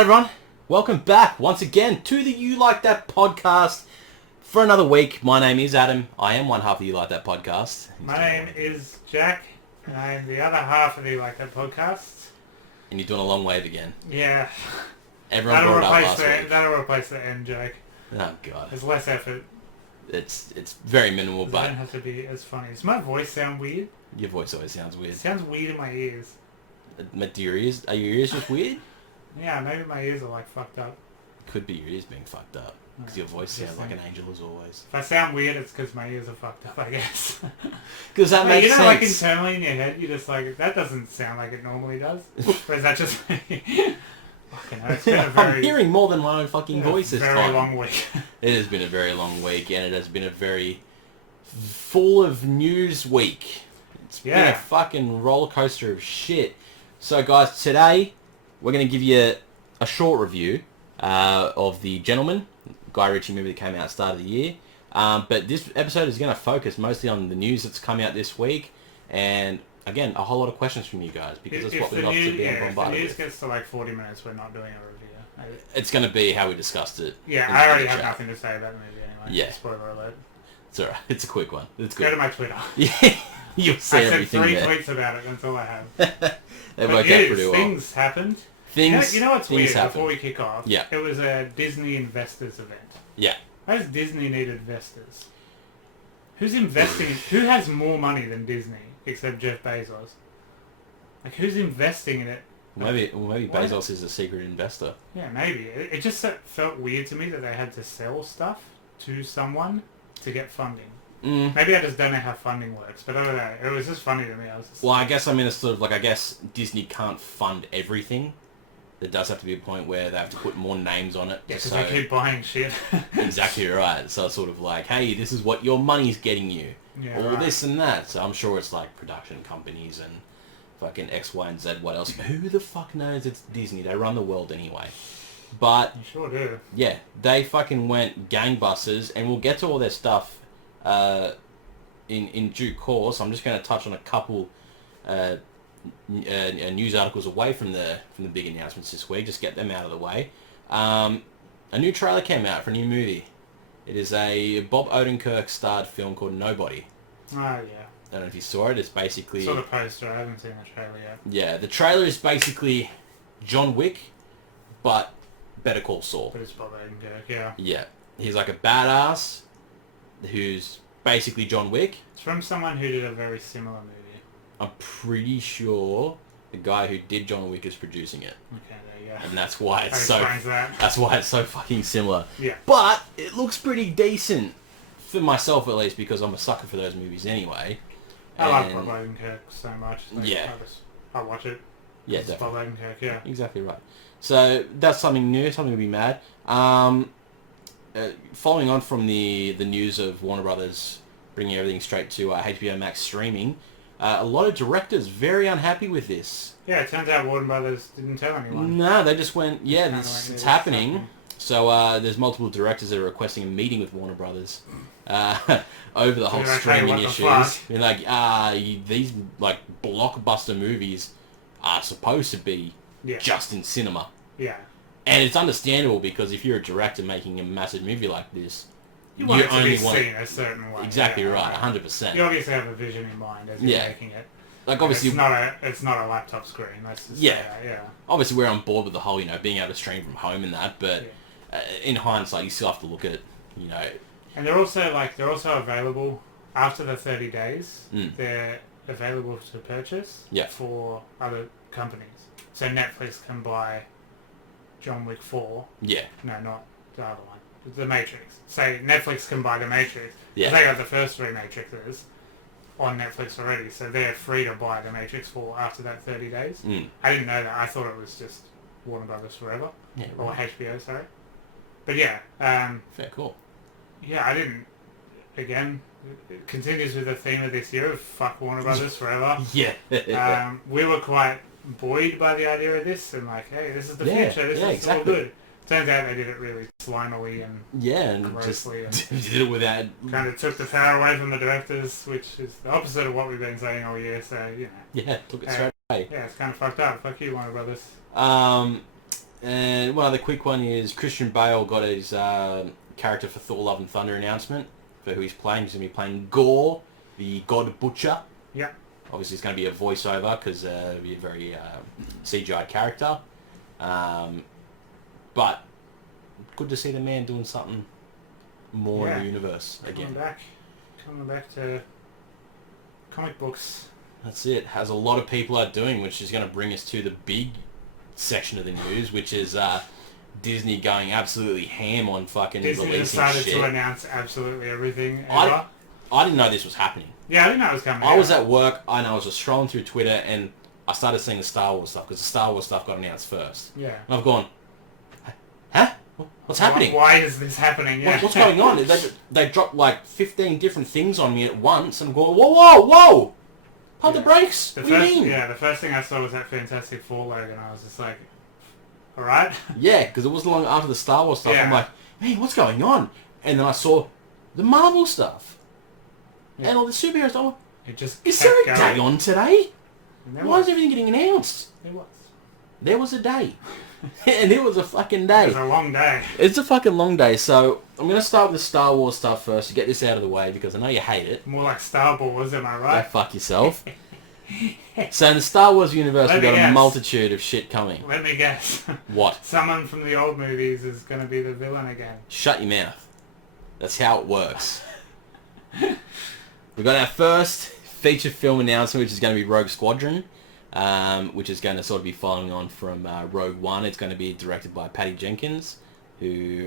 Alright everyone, welcome back once again to the You Like That podcast for another week. My name is Adam. I am one half of the You Like That podcast. My name is Jack, and I am the other half of the You Like That podcast. And you're doing a long wave again. Yeah. Everyone brought it up last week. That'll replace the end joke. Oh god. There's less effort. It's very minimal, It but don't have to be as funny. Does my voice sound weird? your voice always sounds weird. It sounds weird in my ears. Do your ears? Are your ears just weird? Yeah, maybe my ears are like fucked up. Could be your ears being fucked up. Because your voice sounds like an angel as always. If I sound weird, it's because my ears are fucked up, I guess. Because that makes sense. Like internally in your head, you're just like, that doesn't sound like it normally does. Or is that just me? Fucking hell, it's been a very... I'm hearing more than my own fucking voice this time. Very long week. It has been a very long week, and it has been a very full of news week. It's been a fucking roller coaster of shit. So guys, today we're going to give you a short review of The Gentleman, Guy Ritchie movie that came out at the start of the year. But this episode is going to focus mostly on the news that's come out this week, and again, a whole lot of questions from you guys, because that's what we're not to be bombarded with. If the news gets to like 40 minutes, we're not doing a review. It's going to be how we discussed it. Yeah, I already have nothing to say about the movie anyway. Yeah. Spoiler alert. It's alright. It's a quick one. It's good. Go to my Twitter. Yeah, you'll see everything there. I said 3 tweets about it. That's all I have. They worked out pretty well. Things happened. You know what's weird? Before we kick off, it was a Disney investors event. Yeah. Why does Disney need investors? Who's investing? Who has more money than Disney except Jeff Bezos? Like, who's investing in it? Maybe Bezos is a secret investor. Yeah, maybe. It just felt weird to me that they had to sell stuff to someone to get funding. Maybe I just don't know how funding works, but I don't know. It was just funny to me. I guess it's sort of like, I guess Disney can't fund everything. There does have to be a point where they have to put more names on it. Yeah, because they keep buying shit. Exactly right. So it's sort of like, hey, this is what your money's getting you. Yeah, or this and that. So I'm sure it's like production companies and fucking X, Y, and Z. What else? Who the fuck knows? It's Disney. They run the world anyway. But you sure do. Yeah, they fucking went gangbusters, and we'll get to all their stuff in due course. I'm just going to touch on a couple news articles away from the big announcements this week. Just get them out of the way. A new trailer came out for a new movie. It is a Bob Odenkirk starred film called Nobody. Oh yeah. I don't know if you saw it. It's basically... Saw the poster. I haven't seen the trailer yet. Yeah, the trailer is basically John Wick, but Better Call Saul. But it's Bob Odenkirk, yeah. Yeah. He's like a badass who's basically John Wick. It's from someone who did a very similar movie. I'm pretty sure the guy who did John Wick is producing it. Okay, there you go. And that's why it's That's why it's so fucking similar. Yeah. But it looks pretty decent. For myself at least, because I'm a sucker for those movies anyway. I love Bob Odenkirk so much. Yeah. I'll watch it. Yeah, it's definitely. Bob Odenkirk, yeah. Exactly right. So that's something new, something to be mad. Following on from the news of Warner Brothers bringing everything straight to HBO Max streaming, a lot of directors very unhappy with this. Yeah, it turns out Warner Brothers didn't tell anyone. No, they just went, it's happening. So there's multiple directors that are requesting a meeting with Warner Brothers over the whole streaming issues. Being like, these like blockbuster movies are supposed to be just in cinema. Yeah. And it's understandable, because if you're a director making a massive movie like this, you want it to be seen a certain way. Exactly right, 100%. You obviously have a vision in mind as you're making it. Like obviously, it's not a laptop screen. That's just obviously we're on board with the whole, being able to stream from home and that, but in hindsight, you still have to look at, And they're also available after the 30 days. They're available to purchase for other companies. So Netflix can buy John Wick 4. Yeah. No, not the other one. The Matrix. Say Netflix can buy The Matrix. Yeah. They got the first 3 Matrixes on Netflix already, so they're free to buy The Matrix 4 after that 30 days. I didn't know that. I thought it was just Warner Brothers Forever. Yeah, right. Or HBO, sorry. But yeah. Fair call. Yeah, I didn't... Again, it continues with the theme of this year of fuck Warner Brothers Forever. Yeah. We were quite buoyed by the idea of this, and like, hey, this is the future, this is all good. Turns out they did it really slimily and grossly, and did it without... kind of took the power away from the directors, which is the opposite of what we've been saying all year, so, Yeah, took it straight away. Yeah, it's kind of fucked up. Fuck you, Warner Brothers. And one other quick one is Christian Bale got his character for Thor: Love and Thunder announcement for who he's playing. He's going to be playing Gore, the God Butcher. Yeah. Obviously, it's going to be a voiceover because it'll be a very CGI character. But good to see the man doing something more in the universe again. Coming back to comic books. That's it. As a lot of people are doing, which is going to bring us to the big section of the news, which is Disney going absolutely ham on fucking Disney releasing decided shit. to announce absolutely everything ever. I didn't know this was happening. Yeah, I didn't know it was coming. I was at work and I was just scrolling through Twitter and I started seeing the Star Wars stuff because the Star Wars stuff got announced first. Yeah. And I've gone, huh? What's happening? Why is this happening? Yeah. What's going on? They dropped like 15 different things on me at once and I'm going, whoa! Pump the brakes! What do you mean? Yeah, the first thing I saw was that Fantastic Four logo and I was just like, alright? Yeah, because it wasn't long after the Star Wars stuff. Yeah. I'm like, man, what's going on? And then I saw the Marvel stuff. Yeah. And all the superhero stuff. Is there a day on today? Why is everything getting announced? There was a day. And it was a fucking day. It was a long day. It's a fucking long day. So I'm going to start with the Star Wars stuff first to get this out of the way because I know you hate it. More like Star Wars, am I right? Yeah, fuck yourself. So in the Star Wars universe, we've got a multitude of shit coming. Let me guess. What? Someone from the old movies is going to be the villain again. Shut your mouth. That's how it works. We've got our first feature film announcement, which is going to be Rogue Squadron, which is going to sort of be following on from Rogue One. It's going to be directed by Patty Jenkins, who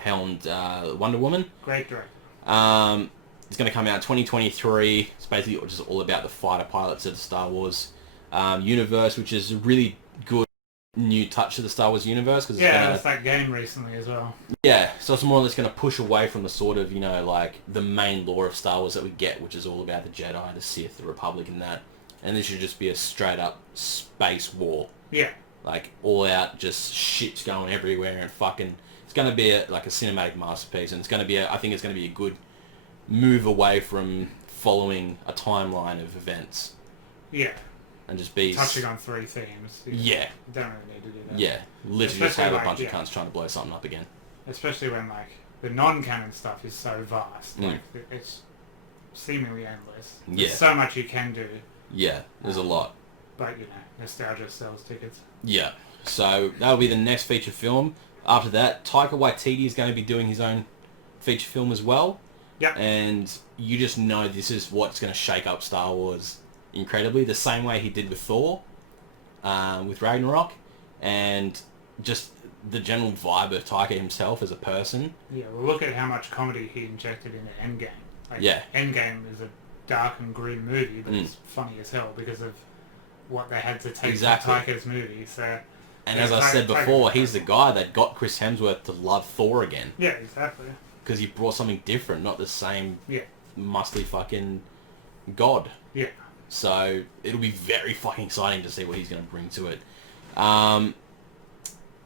helmed Wonder Woman. Great director. It's going to come out in 2023. It's basically just all about the fighter pilots of the Star Wars universe, which is a really good new touch to the Star Wars universe. Cause it's that game recently as well. Yeah, so it's more or less going to push away from the sort of, like the main lore of Star Wars that we get, which is all about the Jedi, the Sith, the Republic and that. And this should just be a straight up space war. Yeah. Like all out, just shit's going everywhere and fucking... It's going to be a cinematic masterpiece and I think it's going to be a good move away from following a timeline of events. Yeah. And just be... touching on three themes. Yeah. You don't really need to do that. Yeah. Literally just have a bunch of cunts trying to blow something up again. Especially when, the non-canon stuff is so vast. It's seemingly endless. There's so much you can do. Yeah, there's a lot. But, nostalgia sells tickets. Yeah. So, that'll be the next feature film. After that, Taika Waititi is going to be doing his own feature film as well. Yep. And you just know this is what's going to shake up Star Wars incredibly, the same way he did with Thor, with Ragnarok, and just the general vibe of Taika himself as a person. Yeah, well, look at how much comedy he injected into Endgame. Endgame is a dark and grim movie, but it's funny as hell because of what they had to take from Taika's movie. So, and as I said before, he's the guy that got Chris Hemsworth to love Thor again. Yeah, exactly. Because he brought something different, not the same muscly fucking god. Yeah. So it'll be very fucking exciting to see what he's going to bring to it.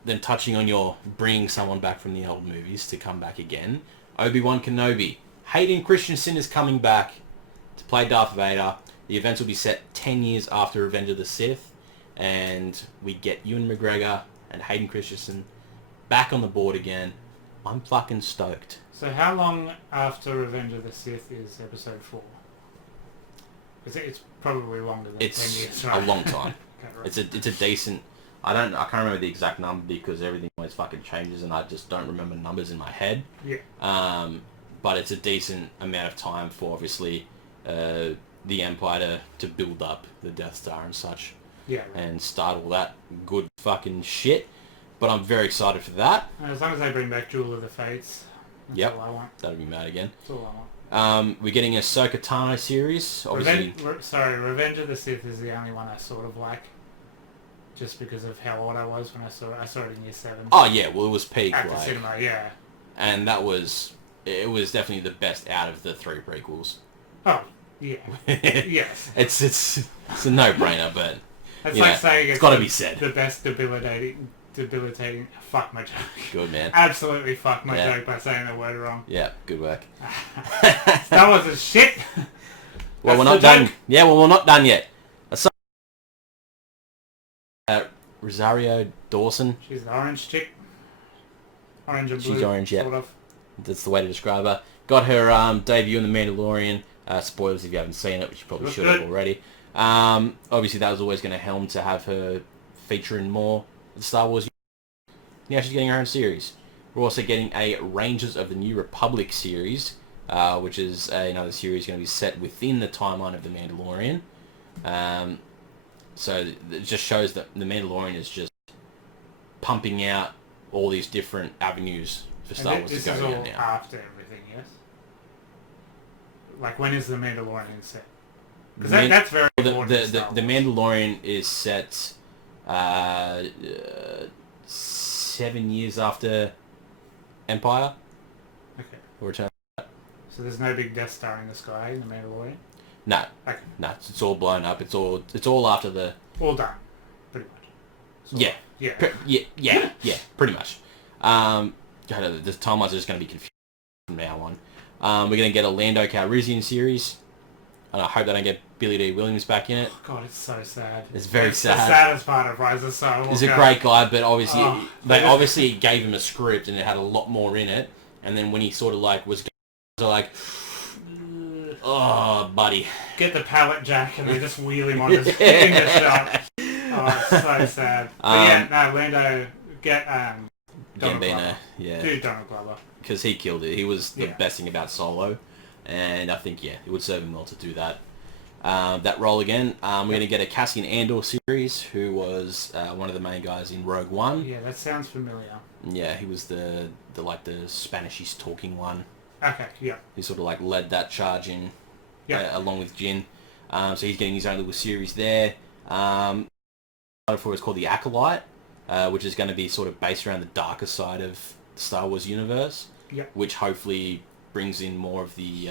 Then touching on your bringing someone back from the old movies to come back again, Obi-Wan Kenobi. Hayden Christensen is coming back to play Darth Vader. The events will be set 10 years after Revenge of the Sith, and we get Ewan McGregor and Hayden Christensen back on the board again. I'm fucking stoked. So how long after Revenge of the Sith is Episode 4? Because it's probably longer than 10 years, right? It's a long time. Okay, right. It's a decent... I can't remember the exact number because everything always fucking changes and I just don't remember numbers in my head. Yeah. But it's a decent amount of time for obviously the Empire to build up the Death Star and such. Yeah. Right. And start all that good fucking shit. But I'm very excited for that. As long as they bring back Jewel of the Fates. That's all I want. That'll be mad again. That's all I want. We're getting a Ahsoka Tano series. Obviously. Revenge of the Sith is the only one I sort of like. Just because of how old I was when I saw it. I saw it in year 7. Oh yeah, well it was peak. At the cinema, yeah. And it was definitely the best out of the 3 prequels. Oh, yeah. Yes. It's a no-brainer, but it's like saying it's got to be said. The best debilitating. Fuck my joke. Good man. Absolutely fuck my joke by saying the word wrong. Yeah, good work. Star Wars is shit. Well, we're not done. Yeah, well, we're not done yet. Rosario Dawson. She's the orange chick. Orange and blue. She's orange, yeah. Sort of. That's the way to describe her. Got her debut in The Mandalorian. Spoilers if you haven't seen it, which you probably should have already. Obviously, that was always going to helm to have her feature in more of the Star Wars. Now she's getting her own series. We're also getting a Rangers of the New Republic series, which is another series going to be set within the timeline of The Mandalorian. So it just shows that The Mandalorian is just pumping out all these different avenues for Star Wars to go down now. This is all after everything, yes? Like, when is The Mandalorian set? Because that's very important. The Mandalorian is set 7 years after Empire. Okay. Or Return. So there's no big Death Star in the sky in The Mandalorian? No. Okay. No, it's all blown up. It's all after the... All done, pretty much. Yeah. Yeah, pretty much. The timelines are just going to be confused from now on. We're going to get a Lando Calrissian series. And I hope they don't get Billy D. Williams back in it. Oh, God, it's so sad. It's very sad. The saddest part of Rise of Skywalker. He's a great guy, but obviously they obviously gave him a script and it had a lot more in it. And then when he sort of like was like, oh, buddy. Get the pallet jack and they just wheel him on his finger shot. Oh, it's so sad. But Lando, get Gambino, yeah. Do Donald Glover. Because he killed it. He was the best thing about Solo. And I think, it would serve him well to do that. That role again. We're going to get a Cassian Andor series, who was one of the main guys in Rogue One. Yeah, that sounds familiar. Yeah, he was the Spanishy talking one. Okay, yeah. He sort of like led that charge in, along with Jin. So he's getting his own little series there. For it's called The Acolyte, which is going to be sort of based around the darker side of the Star Wars universe. Yeah. Which hopefully brings in more of the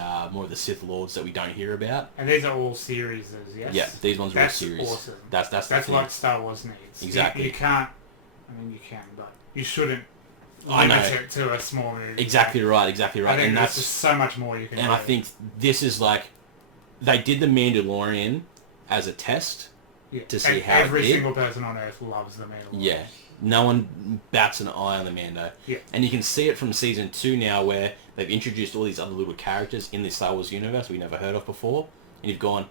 Sith Lords that we don't hear about. And these are all series, yes? Yeah, these ones are all series. Awesome. That's what Star Wars needs. Exactly. You can't... I mean, you can, but you shouldn't limit it to a small movie. Exactly right. I think there's just so much more you can do. And I think this is like... They did The Mandalorian as a test to see how every single person on Earth loves The Mandalorian. Yeah. No one bats an eye on the Mando. Yeah. And you can see it from season 2 now, where they've introduced all these other little characters in the Star Wars universe we never heard of before. And you've gone,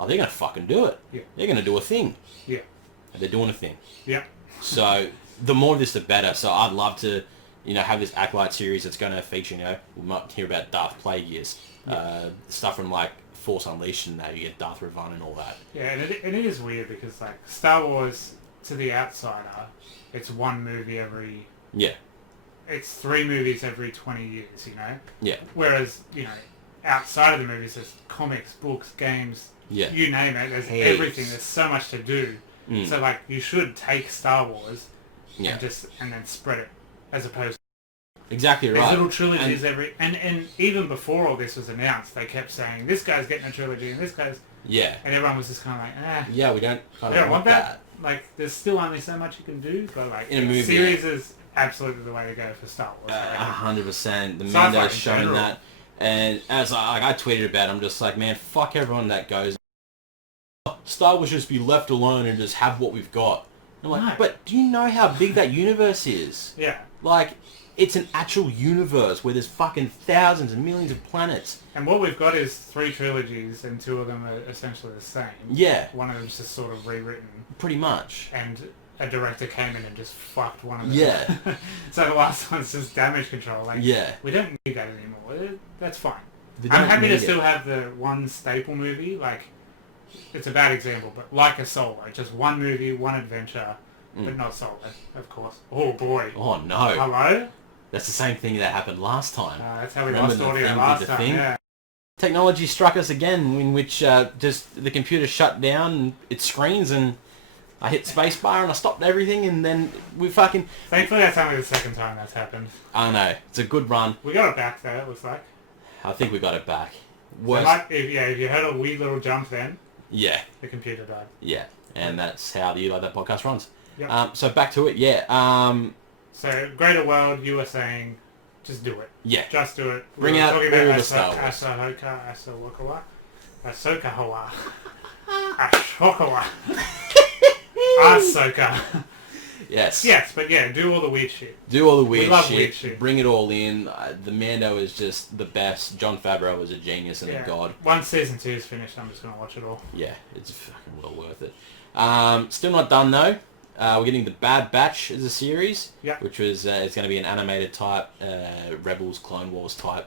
oh, they're going to fucking do it. Yeah. They're going to do a thing. Yeah. And they're doing a thing. Yeah. So the more of this, the better. So I'd love to, have this Acolyte series that's going to feature, we might hear about Darth Plagueis. Yeah. Stuff from, like, Force Unleashed and that. You get Darth Revan and all that. Yeah, and it is weird because, like, Star Wars, to the outsider, it's one movie every... Yeah. It's 3 movies every 20 years, Yeah. Whereas, outside of the movies, there's comics, books, games, you name it. There's everything. There's so much to do. So, like, you should take Star Wars and then spread it, as opposed to... Exactly right. There's little trilogies and even before all this was announced, they kept saying, this guy's getting a trilogy and this guy's... Yeah. And everyone was just kind of like, Yeah, we don't want that. Like, there's still only so much you can do, but, like, in a movie, series is absolutely the way to go for Star Wars. 100%. The Mando's shown that. And as I tweeted about it, I'm just like, man, fuck everyone that goes, Star Wars should just be left alone and just have what we've got. I'm like, but do you know how big that universe is? Yeah. Like, it's an actual universe where there's fucking thousands and millions of planets. And what we've got is 3 trilogies and 2 of them are essentially the same. Yeah. One of them's just sort of rewritten. Pretty much. And a director came in and just fucked one of them. Yeah. So the last one's just damage control. Like, we don't need that anymore. That's fine. I'm happy to still have the one staple movie. Like, it's a bad example, but like a Solo. Just one movie, one adventure, but not Solo, of course. Oh, boy. Oh, no. Hello? That's the same thing that happened last time. That's how we lost audio last time, yeah. Technology struck us again, in which just the computer shut down and it screens and I hit spacebar and I stopped everything and then we fucking... Thankfully that's only the second time that's happened. I know. It's a good run. We got it back though, it looks like. I think we got it back. So like, if you heard a wee little jump then... Yeah. The computer died. Yeah. And that's how the That Podcast runs. Yep. So back to it, So, Greater World, you were saying, just do it. Yeah. Just do it. Bring out all the Star Wars. Ahsoka. Yes. Yes, but yeah, do all the weird shit. Do all the we love weird shit. Bring it all in. The Mando is just the best. Jon Favreau is a genius and a god. Once season 2 is finished, I'm just going to watch it all. Yeah, it's fucking well worth it. Still not done though. We're getting The Bad Batch as a series, which was it's going to be an animated type Rebels Clone Wars type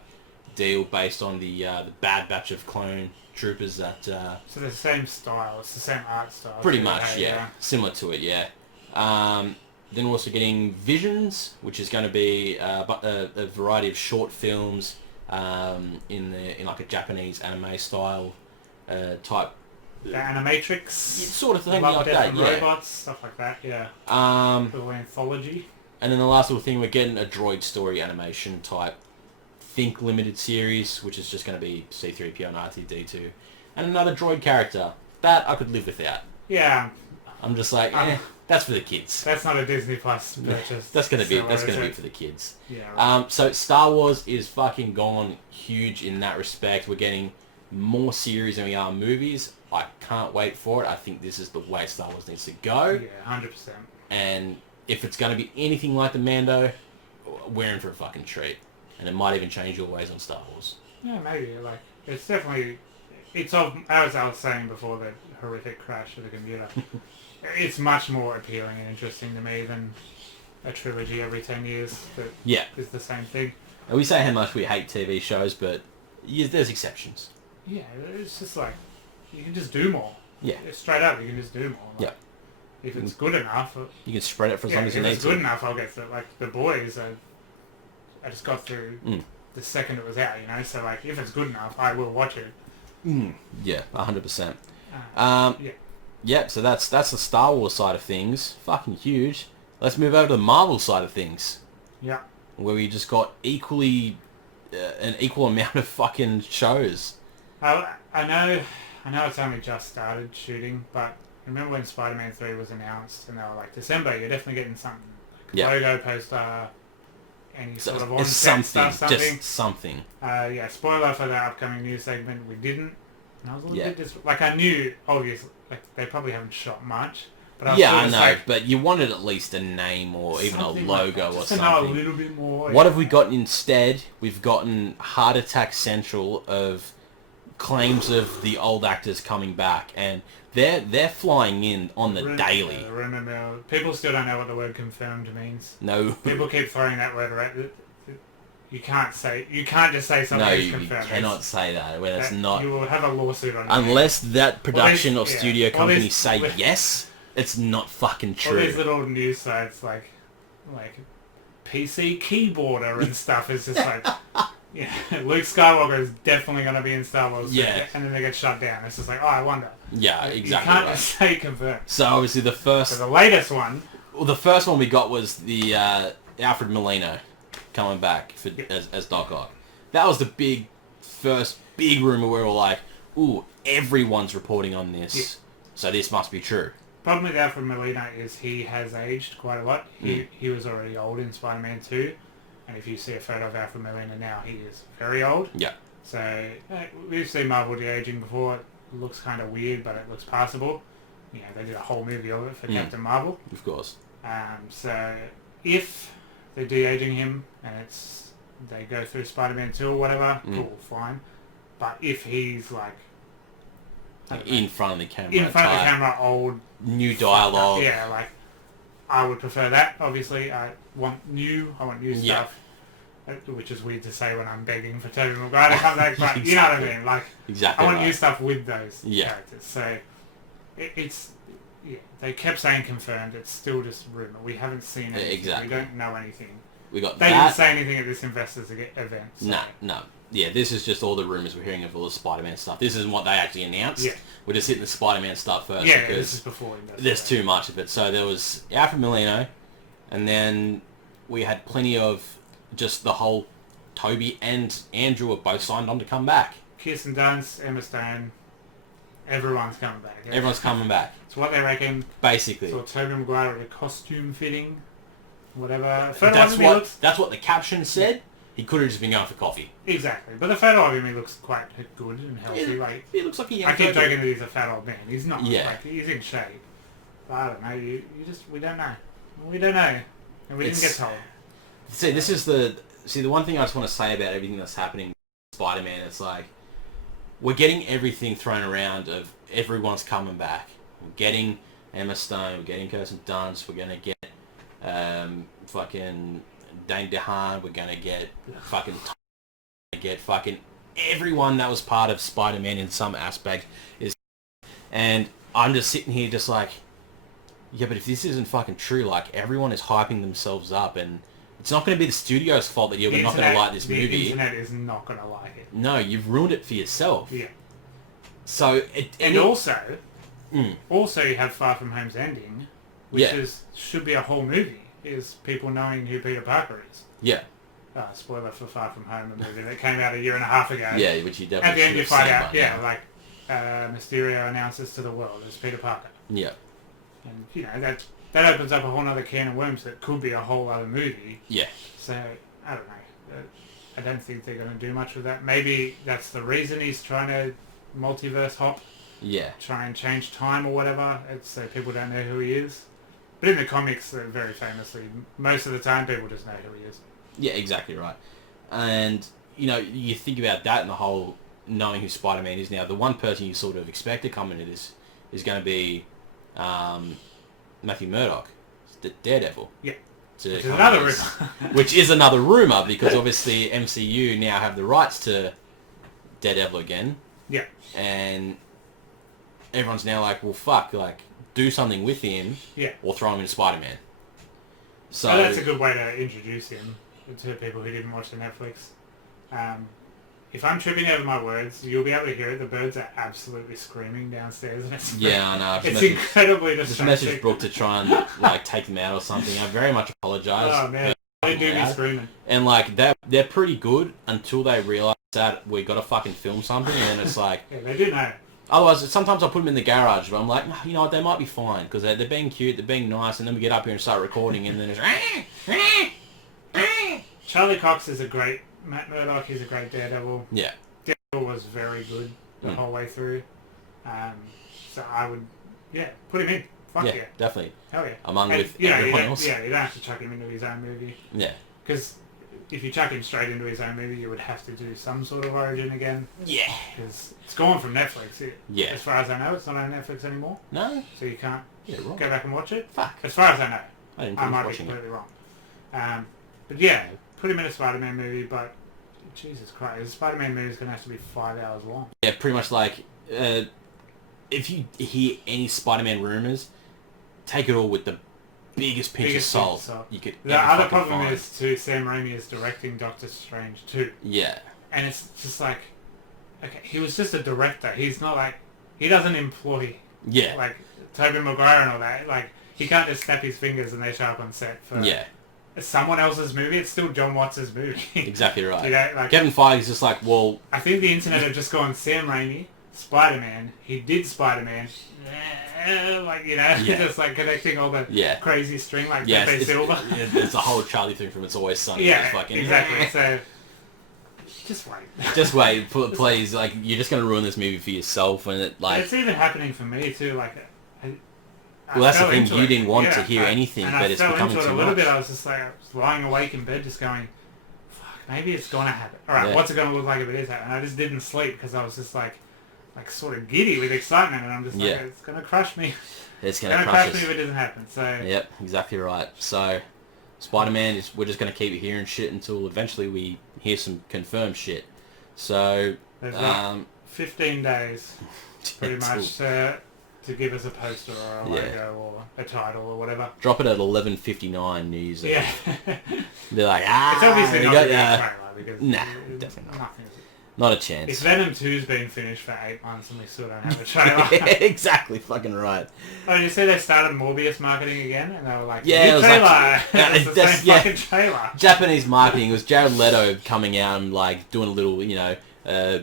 deal based on the Bad Batch of clone troopers that... So the same style, it's the same art style. Pretty much, yeah. Similar to it, yeah. Then we're also getting Visions, which is going to be a variety of short films in like a Japanese anime style type. The Animatrix sort of thing like that, yeah. Robots, stuff like that, yeah. Little anthology. And then the last little thing, we're getting a droid story animation type Think limited series, which is just going to be C-3PO and R2-D2, and another droid character that I could live without. Yeah. I'm just like, that's for the kids. That's not a Disney Plus purchase. That's gonna be for the kids. Yeah. Right. So Star Wars is fucking gone huge in that respect. We're getting more series than we are movies. I can't wait for it. I think this is the way Star Wars needs to go. Yeah, 100%. And if it's going to be anything like the Mando, we're in for a fucking treat. And it might even change your ways on Star Wars. Yeah, maybe. Like, it's definitely... It's of, as I was saying before, the horrific crash of the computer. It's much more appealing and interesting to me than a trilogy every 10 years that is the same thing. And we say how much we hate TV shows, but there's exceptions. Yeah, it's just like, you can just do more. Yeah. Straight up, you can just do more. Like, yeah. If it's good enough... You can spread it for as long as you need to. If it's good enough, I'll get through it. Like, The Boys, I just got through the second it was out, you know? So, like, if it's good enough, I will watch it. Yeah, 100%. Yeah. Yep, so that's the Star Wars side of things. Fucking huge. Let's move over to the Marvel side of things. Yeah. Where we just got an equal amount of fucking shows. I know it's only just started shooting, but remember when Spider-Man 3 was announced and they were like, December, you're definitely getting something. Like logo poster, any sort of on-set stuff, something. Just something. Yeah, spoiler for the upcoming news segment, we didn't. And I was a little bit like, I knew, obviously, like, they probably haven't shot much. But I know, like, but you wanted at least a name or even a logo or something. To know a little bit more. What have we gotten instead? We've gotten Heart Attack Central of claims of the old actors coming back, and they're flying in on the daily. Rumor mill. People still don't know what the word confirmed means. No. People keep throwing that word around. You can't just say something is confirmed. No, you cannot say that when it's not. You will have a lawsuit on it. Unless that production or studio company say yes, it's not fucking true. All these little news sites like PC keyboarder and stuff is just like, yeah, Luke Skywalker is definitely going to be in Star Wars. Yeah. And then they get shut down. It's just like, oh, I wonder. Yeah, exactly. You can't just say confirmed. So obviously So the latest one. Well, the first one we got was the Alfred Molina coming back as Doc Ock. That was the first big rumor where we're like, ooh, everyone's reporting on this, so this must be true. Problem with Alfred Molina is he has aged quite a lot. He was already old in Spider-Man 2, and if you see a photo of Alfred Molina now, he is very old. Yeah. So we've seen Marvel de-aging before. It looks kind of weird, but it looks passable. You know, they did a whole movie of it for Captain Marvel. Of course. So if they're de-aging him and they go through Spider-Man 2 or whatever, cool, fine. But if he's like in front of the camera, old, new dialogue, yeah, like I would prefer that. Obviously, I want new stuff, which is weird to say when I'm begging for Tobey Maguire to come back, but exactly. You know what I mean. Like, exactly, I want new stuff with those characters. So it's. Yeah, they kept saying confirmed. It's still just rumor. We haven't seen anything. Exactly. We don't know anything. They didn't say anything at this investors event. So. No. Yeah, this is just all the rumors we're hearing of all the Spider-Man stuff. This isn't what they actually announced. Yeah. We're just hitting the Spider-Man stuff first because this is before there's too much of it. So there was Alfred Molina, and then we had plenty of just the whole Toby and Andrew are both signed on to come back. Kirsten Dunst, Emma Stone. Everyone's coming back. Everyone's coming back. It's what they reckon. Basically. So Tobey Maguire with a costume fitting, whatever. That's what the caption said. He could have just been going for coffee. Exactly. But the fat old man looks quite good and healthy. He looks like I keep joking that he's a fat old man. He's not. Yeah. Like, he's in shape. But I don't know. We don't know. We don't know. And we didn't get told. See, this is the one thing I just want to say about everything that's happening with Spider-Man. It's like, we're getting everything thrown around of everyone's coming back. We're getting Emma Stone, we're getting Kirsten Dunst, we're going to get fucking Dane DeHaan, we're going to get fucking everyone that was part of Spider-Man in some aspect is, and I'm just sitting here just like, yeah, but if this isn't fucking true, like, everyone is hyping themselves up, and it's not going to be the studio's fault that you're not going to like this movie. The internet is not going to like it. No, you've ruined it for yourself. Yeah. So, also you have Far From Home's ending, which should be a whole movie, is people knowing who Peter Parker is. Yeah. Spoiler for Far From Home, a movie that came out a year and a half ago. Yeah, which you definitely at the end you find out, now. Mysterio announces to the world as Peter Parker. Yeah. And, you know, that opens up a whole other can of worms that could be a whole other movie. Yeah. So, I don't know. I don't think they're going to do much with that. Maybe that's the reason he's trying to multiverse hop. Yeah. Try and change time or whatever, so people don't know who he is. But in the comics, very famously, most of the time people just know who he is. Yeah, exactly right. And, you know, you think about that and the whole knowing who Spider-Man is now. The one person you sort of expect to come into this is going to be Matthew Murdock, the Daredevil. Yeah. Which is another rumour. Which is another rumour, because obviously MCU now have the rights to Daredevil again. Yeah. And everyone's now like, well, fuck, like, do something with him, or throw him into Spider-Man. So that's a good way to introduce him to people who didn't watch the Netflix. If I'm tripping over my words, you'll be able to hear it. The birds are absolutely screaming downstairs. And I know. It's incredibly distracting. Just message Brooke to try and like take them out or something. I very much apologise. Oh man, they do be screaming. And like they're pretty good until they realise that we got to fucking film something, and then it's like yeah, they do know. Otherwise, sometimes I put them in the garage, but I'm like, you know what, they might be fine because they're being cute, they're being nice, and then we get up here and start recording, and then it's Charlie Cox is a great Matt Murdock. He's a great Daredevil. Yeah. Daredevil was very good the whole way through. So I would, put him in. Fuck yeah. Definitely. Hell yeah. Among with everyone else. Yeah, you don't have to chuck him into his own movie. Yeah. Because if you chuck him straight into his own movie, you would have to do some sort of origin again. Yeah. Because it's gone from Netflix. Yeah. As far as I know, it's not on Netflix anymore. No. So you can't go back and watch it. Fuck. As far as I know. I might be completely wrong. But yeah, put him in a Spider-Man movie, but Jesus Christ, a Spider-Man movie is going to have to be 5 hours long. Yeah, pretty much like, if you hear any Spider-Man rumours, take it all with the biggest pinch of salt you could The other problem is, too, Sam Raimi is directing Doctor Strange too. Yeah. And it's just like, okay, he was just a director. He's not like, he doesn't employ, like, Tobey Maguire and all that. Like, he can't just snap his fingers and they show up on set for someone else's movie. It's still John Watts' movie. Exactly right. You know, like, Kevin Feige's just like, well... I think the internet have just gone, Sam Raimi, Spider-Man, he did Spider-Man, like, you know, just like connecting all the crazy string like Pepe Silva. There's a whole Charlie thing from It's Always Sunny. Yeah, fucking, exactly. So, just wait. Just wait, please. Like, you're just going to ruin this movie for yourself, and it, like... It's even happening for me, too, like... Well, that's the thing, you didn't want to hear anything, but it's becoming too much. I fell into it a little bit. I was just like, I was lying awake in bed just going, fuck, maybe it's going to happen. Alright, what's it going to look like if it is happening? I just didn't sleep because I was just like sort of giddy with excitement, and I'm just like, it's going to crush me. It's going to crush me if it doesn't happen. So yep, exactly right. So, Spider-Man, we're just going to keep hearing shit until eventually we hear some confirmed shit. So, there's 15 days, pretty much, to give us a poster or a logo or a title or whatever. Drop it at 11:59 news. Yeah. They're like, it's obviously not a trailer because definitely not a chance. If Venom 2's been finished for 8 months and we still don't have a trailer. Exactly, fucking right. Oh, did you see they started Morbius marketing again? And they were like, it was trailer. Like, it's the same fucking trailer. Japanese marketing. It was Jared Leto coming out and like doing a little, you know,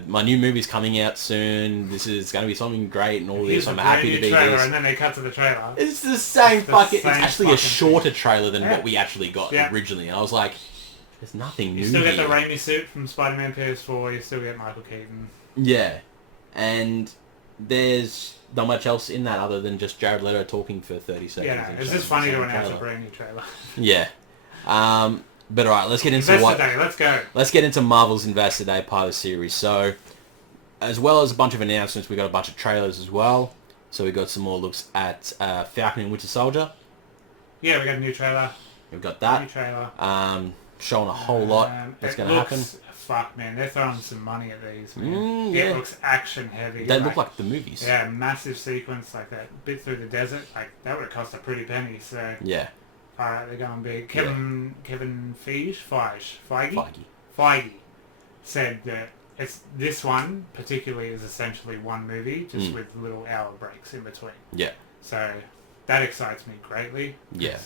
my new movie's coming out soon. This is going to be something great and all this. I'm happy to be here. And then they cut to the trailer. It's the same fucking... It's actually a shorter trailer than what we actually got originally. And I was like, there's nothing new. You still get the Raimi suit from Spider-Man PS4. You still get Michael Keaton. Yeah. And there's not much else in that other than just Jared Leto talking for 30 seconds. Yeah, it's just funny to announce a brand new trailer. Yeah. But alright, let's get into Investor Day, let's go. Let's get into Marvel's Investor Day part of the series. So, as well as a bunch of announcements, we got a bunch of trailers as well. So we got some more looks at Falcon and Winter Soldier. Yeah, we got a new trailer. We've got that. New trailer. Showing a whole lot that's going to happen. Fuck, man, they're throwing some money at these, man. Yeah. It looks action heavy. They look like the movies. Yeah, massive sequence like that bit through the desert. Like, that would have cost a pretty penny, so... Yeah. Alright, they're going big. Kevin Feige said that this one particularly is essentially one movie, just with little hour breaks in between. Yeah. So that excites me greatly. Yeah.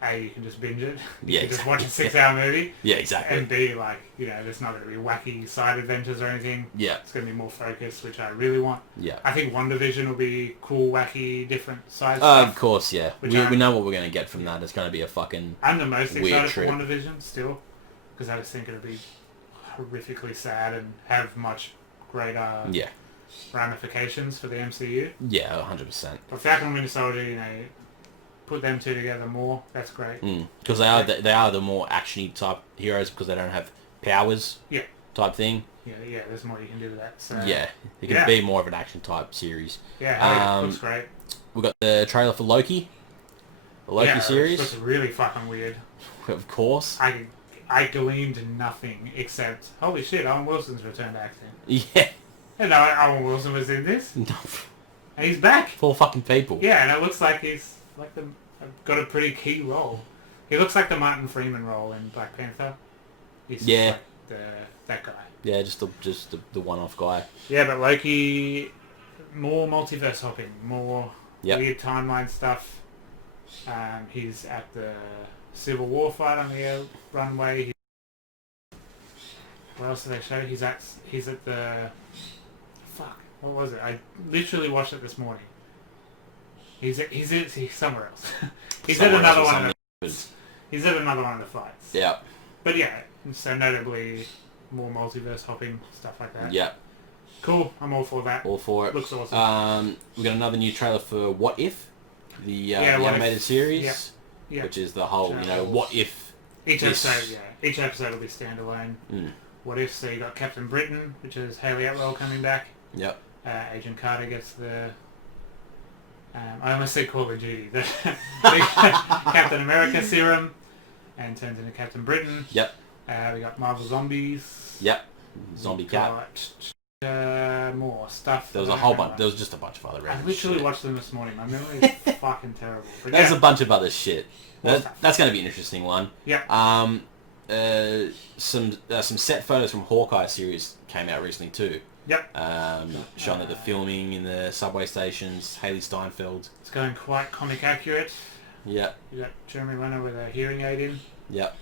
A, you can just binge it. You Yeah, can just watch a 6-hour movie. Yeah, exactly. And B, like, there's not going to be wacky side adventures or anything. Yeah. It's going to be more focused, which I really want. Yeah. I think WandaVision will be cool, wacky, different side stuff. Of course, yeah. We know what we're going to get from that. It's going to be a fucking I'm the most excited for trip. WandaVision still, because I just think it'll be horrifically sad and have much greater ramifications for the MCU. Yeah, 100%. But Falcon and Winter Soldier, put them two together more. That's great. Because they are the more actiony type heroes because they don't have powers. Yeah. Type thing. Yeah. There's more you can do with that. So. Yeah, it can be more of an action type series. Yeah, looks great. We got the trailer for Loki. The Loki series. Looks really fucking weird. Of course. I gleaned nothing except holy shit, Owen Wilson's returned to acting. Yeah. And Owen Wilson was in this. No. And he's back. 4 fucking people. Yeah, and it looks like he's got a pretty key role. He looks like the Martin Freeman role in Black Panther. He's just like that guy. Yeah, just the one-off guy. Yeah, but Loki, more multiverse hopping, more weird timeline stuff. He's at the Civil War fight on the runway. What else did they show? He's at the... Fuck, what was it? I literally watched it this morning. He's somewhere else. He's at another one of the... He's at another one of the fights. Yeah. But yeah, so notably more multiverse hopping, stuff like that. Yeah. Cool, I'm all for that. All for it. Looks awesome. We got another new trailer for What If, the animated series, which is the whole, what if each episode will be standalone. What if? So you got Captain Britain, which is Hayley Atwell coming back. Yep. Agent Carter gets the... I almost said Call of Duty. The Captain America serum, and turns into Captain Britain. Yep. We got Marvel Zombies. Yep. Zombie Cat. More stuff. There was a whole bunch. There was just a bunch of other random I literally watched them this morning. My memory is fucking terrible. But there's a bunch of other shit. That's going to be an interesting one. Yeah. Some set photos from Hawkeye series came out recently too. Yep. Showing that the filming in the subway stations, Haley Steinfeld. It's going quite comic accurate. Yep. You got Jeremy Renner with a hearing aid in. Yep.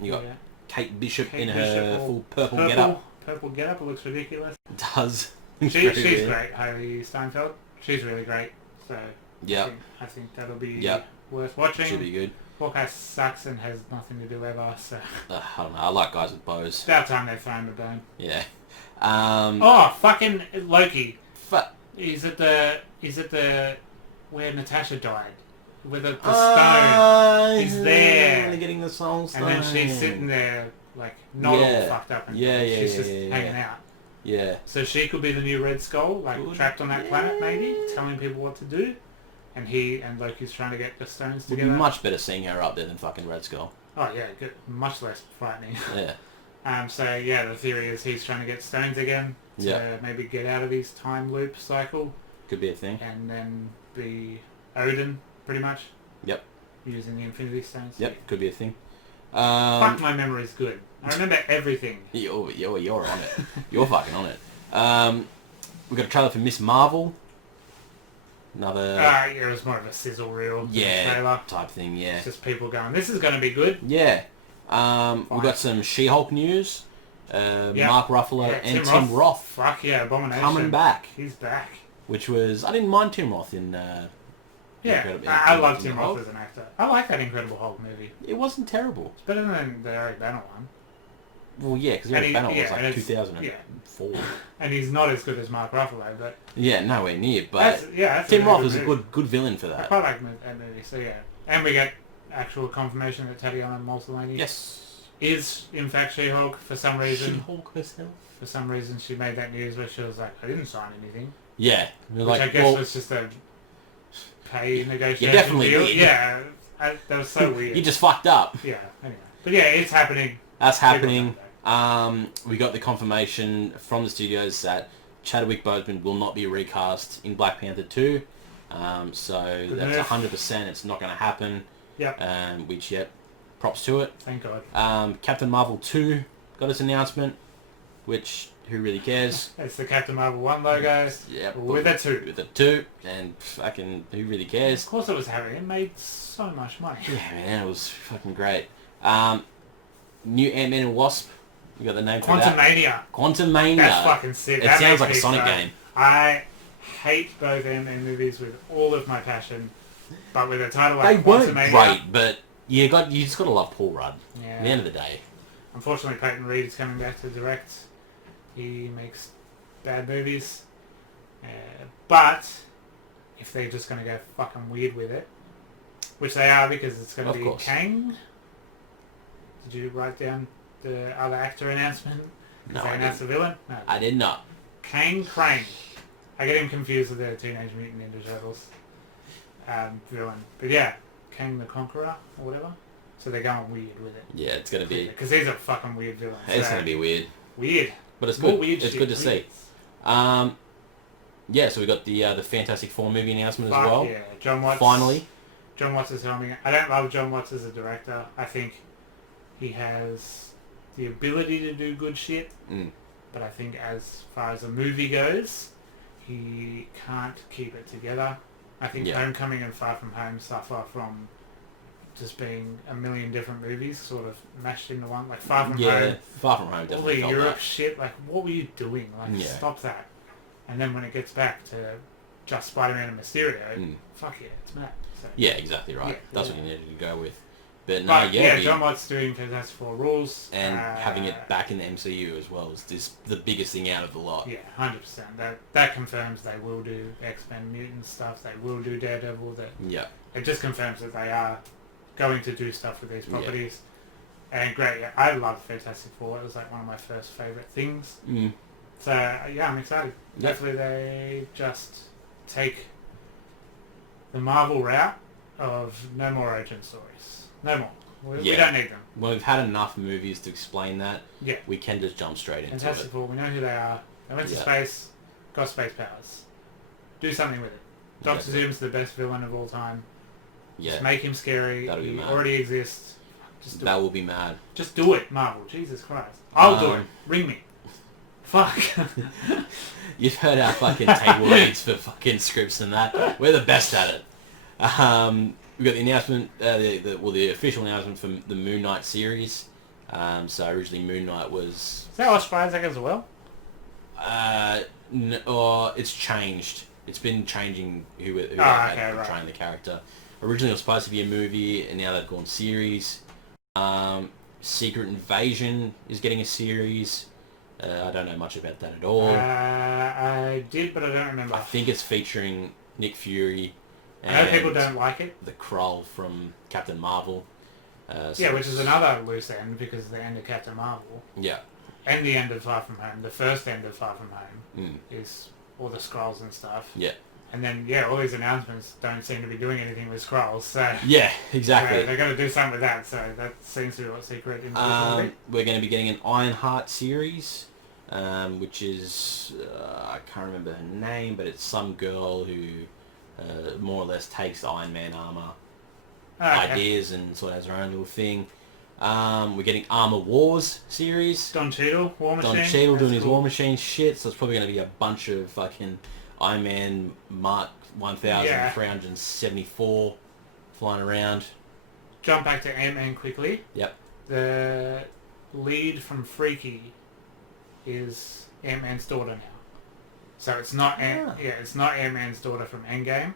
You got Kate Bishop in her full purple get-up. Purple get-up, it looks ridiculous. It does. She's great, Haley Steinfeld. She's really great. So I think that'll be worth watching. Should be good. Hawkeye sucks and has nothing to do ever, so... I don't know, I like guys with bows. It's about time they found a bone. Yeah. Fucking Loki. He's at the... where Natasha died. With the stone. He's there. They're getting the soul stone. And then she's sitting there, like, not all fucked up. And she's just hanging out. Yeah. So she could be the new Red Skull, like, trapped on that planet, maybe, telling people what to do. And Loki's trying to get the stones together. Would be much better seeing her up there than fucking Red Skull. Oh, yeah, good. Much less frightening. Yeah. So, yeah, the theory is he's trying to get stones again to maybe get out of his time loop cycle. Could be a thing. And then be Odin, pretty much. Yep. Using the Infinity Stones. Yep, could be a thing. Fuck, my memory's good. I remember everything. You're on it. You're fucking on it. We've got a trailer for Miss Marvel. Another... it was more of a sizzle reel trailer. Type thing, It's just people going, this is going to be good. Yeah. We've got some She-Hulk news. Mark Ruffalo and Tim Roth. Fuck yeah, Abomination. Coming back. He's back. Which was... I didn't mind Tim Roth in... I love Tim Roth as an actor. I like that Incredible Hulk movie. It wasn't terrible. It's better than the Eric Bana one. Well, yeah, because Eric Bana was like 2004. And he's not as good as Mark Ruffalo, but... Yeah, nowhere near, but... That's Tim Roth was a good villain for that. I quite like that movie, so yeah. And we get actual confirmation that Tatiana Maslany is, in fact, She-Hulk for some reason. She-Hulk herself? For some reason, she made that news where she was like, I didn't sign anything. Yeah. Which I guess was just a pay negotiation you definitely deal. did. Yeah, that was so weird. You just fucked up. Yeah, anyway. But yeah, it's happening. That's happening. We got the confirmation from the studios that Chadwick Boseman will not be recast in Black Panther 2. So that's 100%. It's not going to happen. Yep. Which, props to it. Thank God. Captain Marvel 2 got its announcement, which who really cares? It's the Captain Marvel 1 logo. Yeah. With a 2. With a 2. And fucking who really cares? Of course it was Harry. It made so much money. Yeah, man. It was fucking great. New Ant-Man and Wasp. You got the name for that? Quantumania. That's fucking sick. It sounds like a Sonic game. I hate both Ant-Man movies with all of my passion, but with a title like They weren't Quantumania... great, but you just got to love Paul Rudd. Yeah. At the end of the day. Unfortunately, Peyton Reed's coming back to direct. He makes bad movies. But if they're just going to go fucking weird with it, which they are because it's going to be Kang. Did you write down the other actor announcement? No, they announced the villain? No. I did not. Kang Krang. I get him confused with the Teenage Mutant Ninja Turtles villain. But yeah, Kang the Conqueror or whatever. So they're going weird with it. Yeah, it's going to be... Because he's a fucking weird villain. It's going to be weird. Weird. But it's good. It's good to see. Yeah, so we got the Fantastic Four movie announcement as well. Yeah, John Watts. Finally. John Watts is helming it. I don't love John Watts as a director. I think he has the ability to do good shit. But I think as far as a movie goes, he can't keep it together. I think Homecoming and Far From Home suffer from just being a million different movies sort of mashed into one. Like Far From Home. Far From Home definitely all the Europe shit, like what were you doing? Like stop that. And then when it gets back to just Spider-Man and Mysterio, fuck yeah, it's mad. So, yeah, exactly right. That's what you needed to go with. But John Watts doing Fantastic Four rules. And having it back in the MCU as well is the biggest thing out of the lot. Yeah, 100%. That confirms they will do X-Men Mutant stuff, they will do Daredevil. It just confirms that they are going to do stuff with these properties. And great, I love Fantastic Four. It was like one of my first favourite things. So, I'm excited. Hopefully they just take the Marvel route of no more origin stories. No more. We don't need them. Well, we've had enough movies to explain that. Yeah. We can just jump straight into Fantastic Four, we know who they are. They went to space, got space powers. Do something with it. Doctor Doom's the best villain of all time. Just make him scary. He already exists. That will be mad. Just do it, Marvel. Jesus Christ. I'll do it. Ring me. Fuck. You've heard our fucking table reads for fucking scripts and that. We're the best at it. We got the announcement, the official announcement from the Moon Knight series. So originally Moon Knight was... Is that Oscar Isaac as well? It's changed. It's been changing who portraying the character. Originally it was supposed to be a movie, and now they've gone series. Secret Invasion is getting a series. I don't know much about that at all. I did, but I don't remember. I think it's featuring Nick Fury. And I know people don't like it. The Krull from Captain Marvel. Which is another loose end because the end of Captain Marvel. Yeah. And the end of Far From Home. The first end of Far From Home is all the Skrulls and stuff. Yeah. And then, all these announcements don't seem to be doing anything with Skrulls, so... Yeah, exactly. So they're going to do something with that, so that seems to be what Secret Invasion will be. We're going to be getting an Ironheart series, which is... I can't remember her name, but it's some girl who more or less takes Iron Man armor ideas and sort of has her own little thing. We're getting Armor Wars series. Don Cheadle, War Machine. Don Cheadle doing his War Machine shit, so it's probably going to be a bunch of fucking Iron Man Mark 1374 flying around. Jump back to Ant-Man quickly. Yep. The lead from Freaky is Ant-Man's daughter now. So it's not it's not Ant-Man's daughter from Endgame.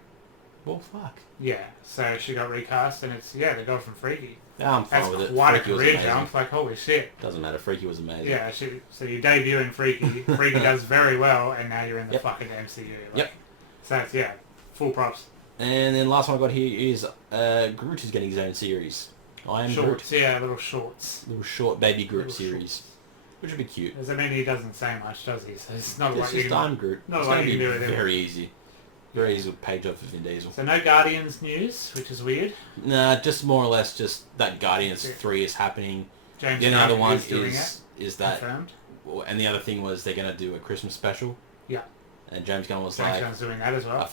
Well, fuck. Yeah, so she got recast, and it's, they go from Freaky. Yeah, I'm fine with it. That's quite a Freaky was career amazing. jump, like, holy shit. Doesn't matter, Freaky was amazing. Yeah, so you debut in Freaky, Freaky does very well, and now you're in the fucking MCU. Like, so it's, full props. And then last one I got here is Groot is getting his own series. I Am Shorts, Groot. yeah, little shorts. Little short baby Groot Little series. Shorts. Which would be cute. Does that mean he doesn't say much, does he? So it's not It's like just I'm Groot. Not It's like going you to can be do it. very easy. Very easy page up for Vin Diesel. So no Guardians news, which is weird. Nah, just more or less just that Guardians 3 is happening. James Then the other one is that... confirmed. And the other thing was they're going to do a Christmas special. Yeah. And James Gunn was James Gunn's doing that as well.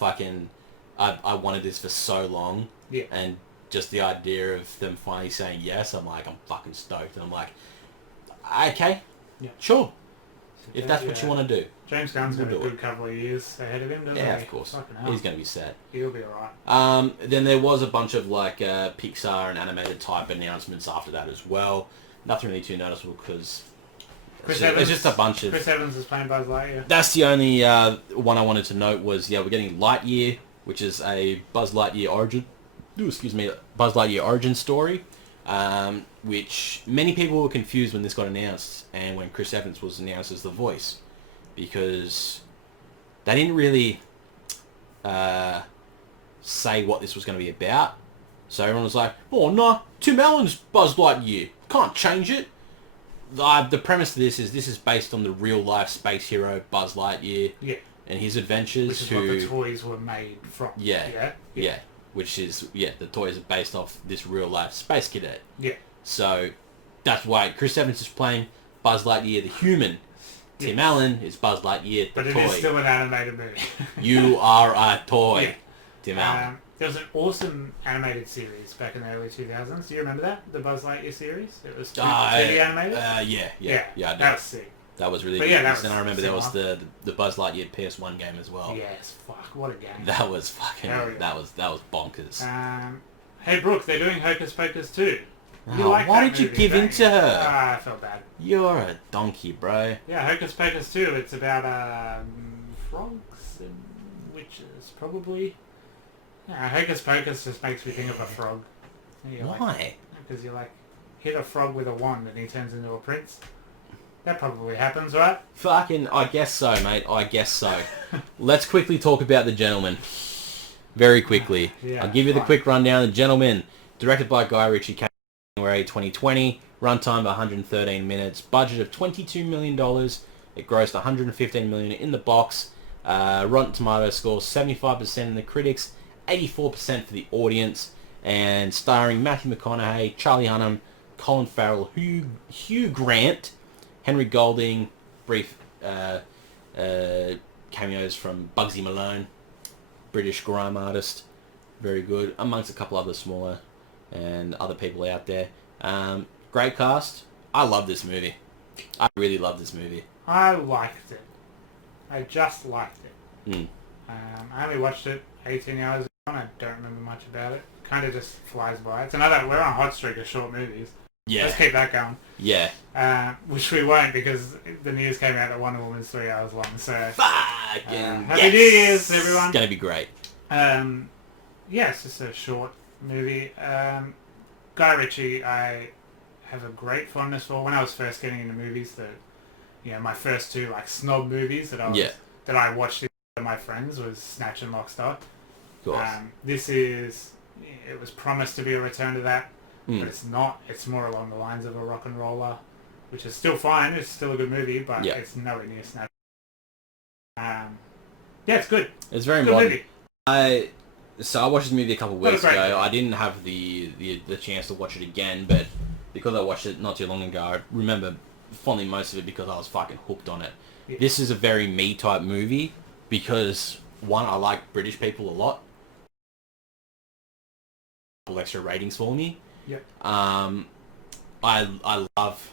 I wanted this for so long. Yeah. And just the idea of them finally saying yes, I'm fucking stoked. And I'm like, okay, sure. If that's what you want to do. James Gunn's got a good couple of years ahead of him, doesn't he? Yeah, of course. He's going to be set. He'll be alright. Then there was a bunch of like Pixar and animated type announcements after that as well. Nothing really too noticeable because it's just a bunch of... Chris Evans is playing Buzz Lightyear. That's the only one I wanted to note was, we're getting Lightyear, which is a Buzz Lightyear origin story, which many people were confused when this got announced and when Chris Evans was announced as the voice, because they didn't really say what this was going to be about. So everyone was like, oh no, Tim Allen's Buzz Lightyear, can't change it. The premise of this is based on the real life space hero Buzz Lightyear and his adventures. Which is what the toys were made from. Yeah. Which is, the toys are based off this real life space cadet. Yeah. So that's why Chris Evans is playing Buzz Lightyear the human. Tim Allen is Buzz Lightyear the toy. But it is still an animated movie. You are a toy, Tim Allen. There was an awesome animated series back in the early 2000s. Do you remember that? The Buzz Lightyear series? It was 2D animated? Yeah, I do. That was sick. That was really good. And I remember there was the Buzz Lightyear PS1 game as well. Yes, fuck, what a game. That was fucking... That was bonkers. Hey, Brooke, they're doing Hocus Pocus too. Why did you give in to her? I felt bad. You're a donkey, bro. Yeah, Hocus Pocus 2. It's about frogs and witches, probably. Yeah, Hocus Pocus just makes me think of a frog. Why? Because you hit a frog with a wand and he turns into a prince. That probably happens, right? Fucking, I guess so, mate. I guess so. Let's quickly talk about The Gentleman. Very quickly. I'll give you the quick rundown. The Gentleman, directed by Guy Ritchie, came in January 2020. Runtime of 113 minutes. Budget of $22 million. It grossed $115 million in the box. Rotten Tomatoes score 75% in the critics, 84% for the audience. And starring Matthew McConaughey, Charlie Hunnam, Colin Farrell, Hugh Grant, Henry Golding, brief cameos from Bugsy Malone, British grime artist, very good, amongst a couple other smaller and other people out there. Great cast. I love this movie. I really love this movie. I liked it. I just liked it. I only watched it 18 hours ago and I don't remember much about it. Kind of just flies by. It's another... We're on a hot streak of short movies. Yeah. Let's keep that going. Yeah. Which we won't because the news came out that Wonder Woman's 3 hours long. So fucking Happy New Year's, everyone. It's gonna be great. It's just a short movie. Guy Ritchie, I have a great fondness for. When I was first getting into movies, my first two snob movies that I watched with my friends was Snatch and Lock, Stock. It was promised to be a return to that. But it's not. It's more along the lines of a rock and roller, which is still fine. It's still a good movie, but it's nowhere near Snatch. It's good. It's very good modern. movie. I watched this movie a couple of weeks ago. I didn't have the chance to watch it again, but because I watched it not too long ago, I remember fondly most of it because I was fucking hooked on it. Yeah. This is a very me type movie because one, I like British people a lot. Extra ratings for me. Yeah. I love,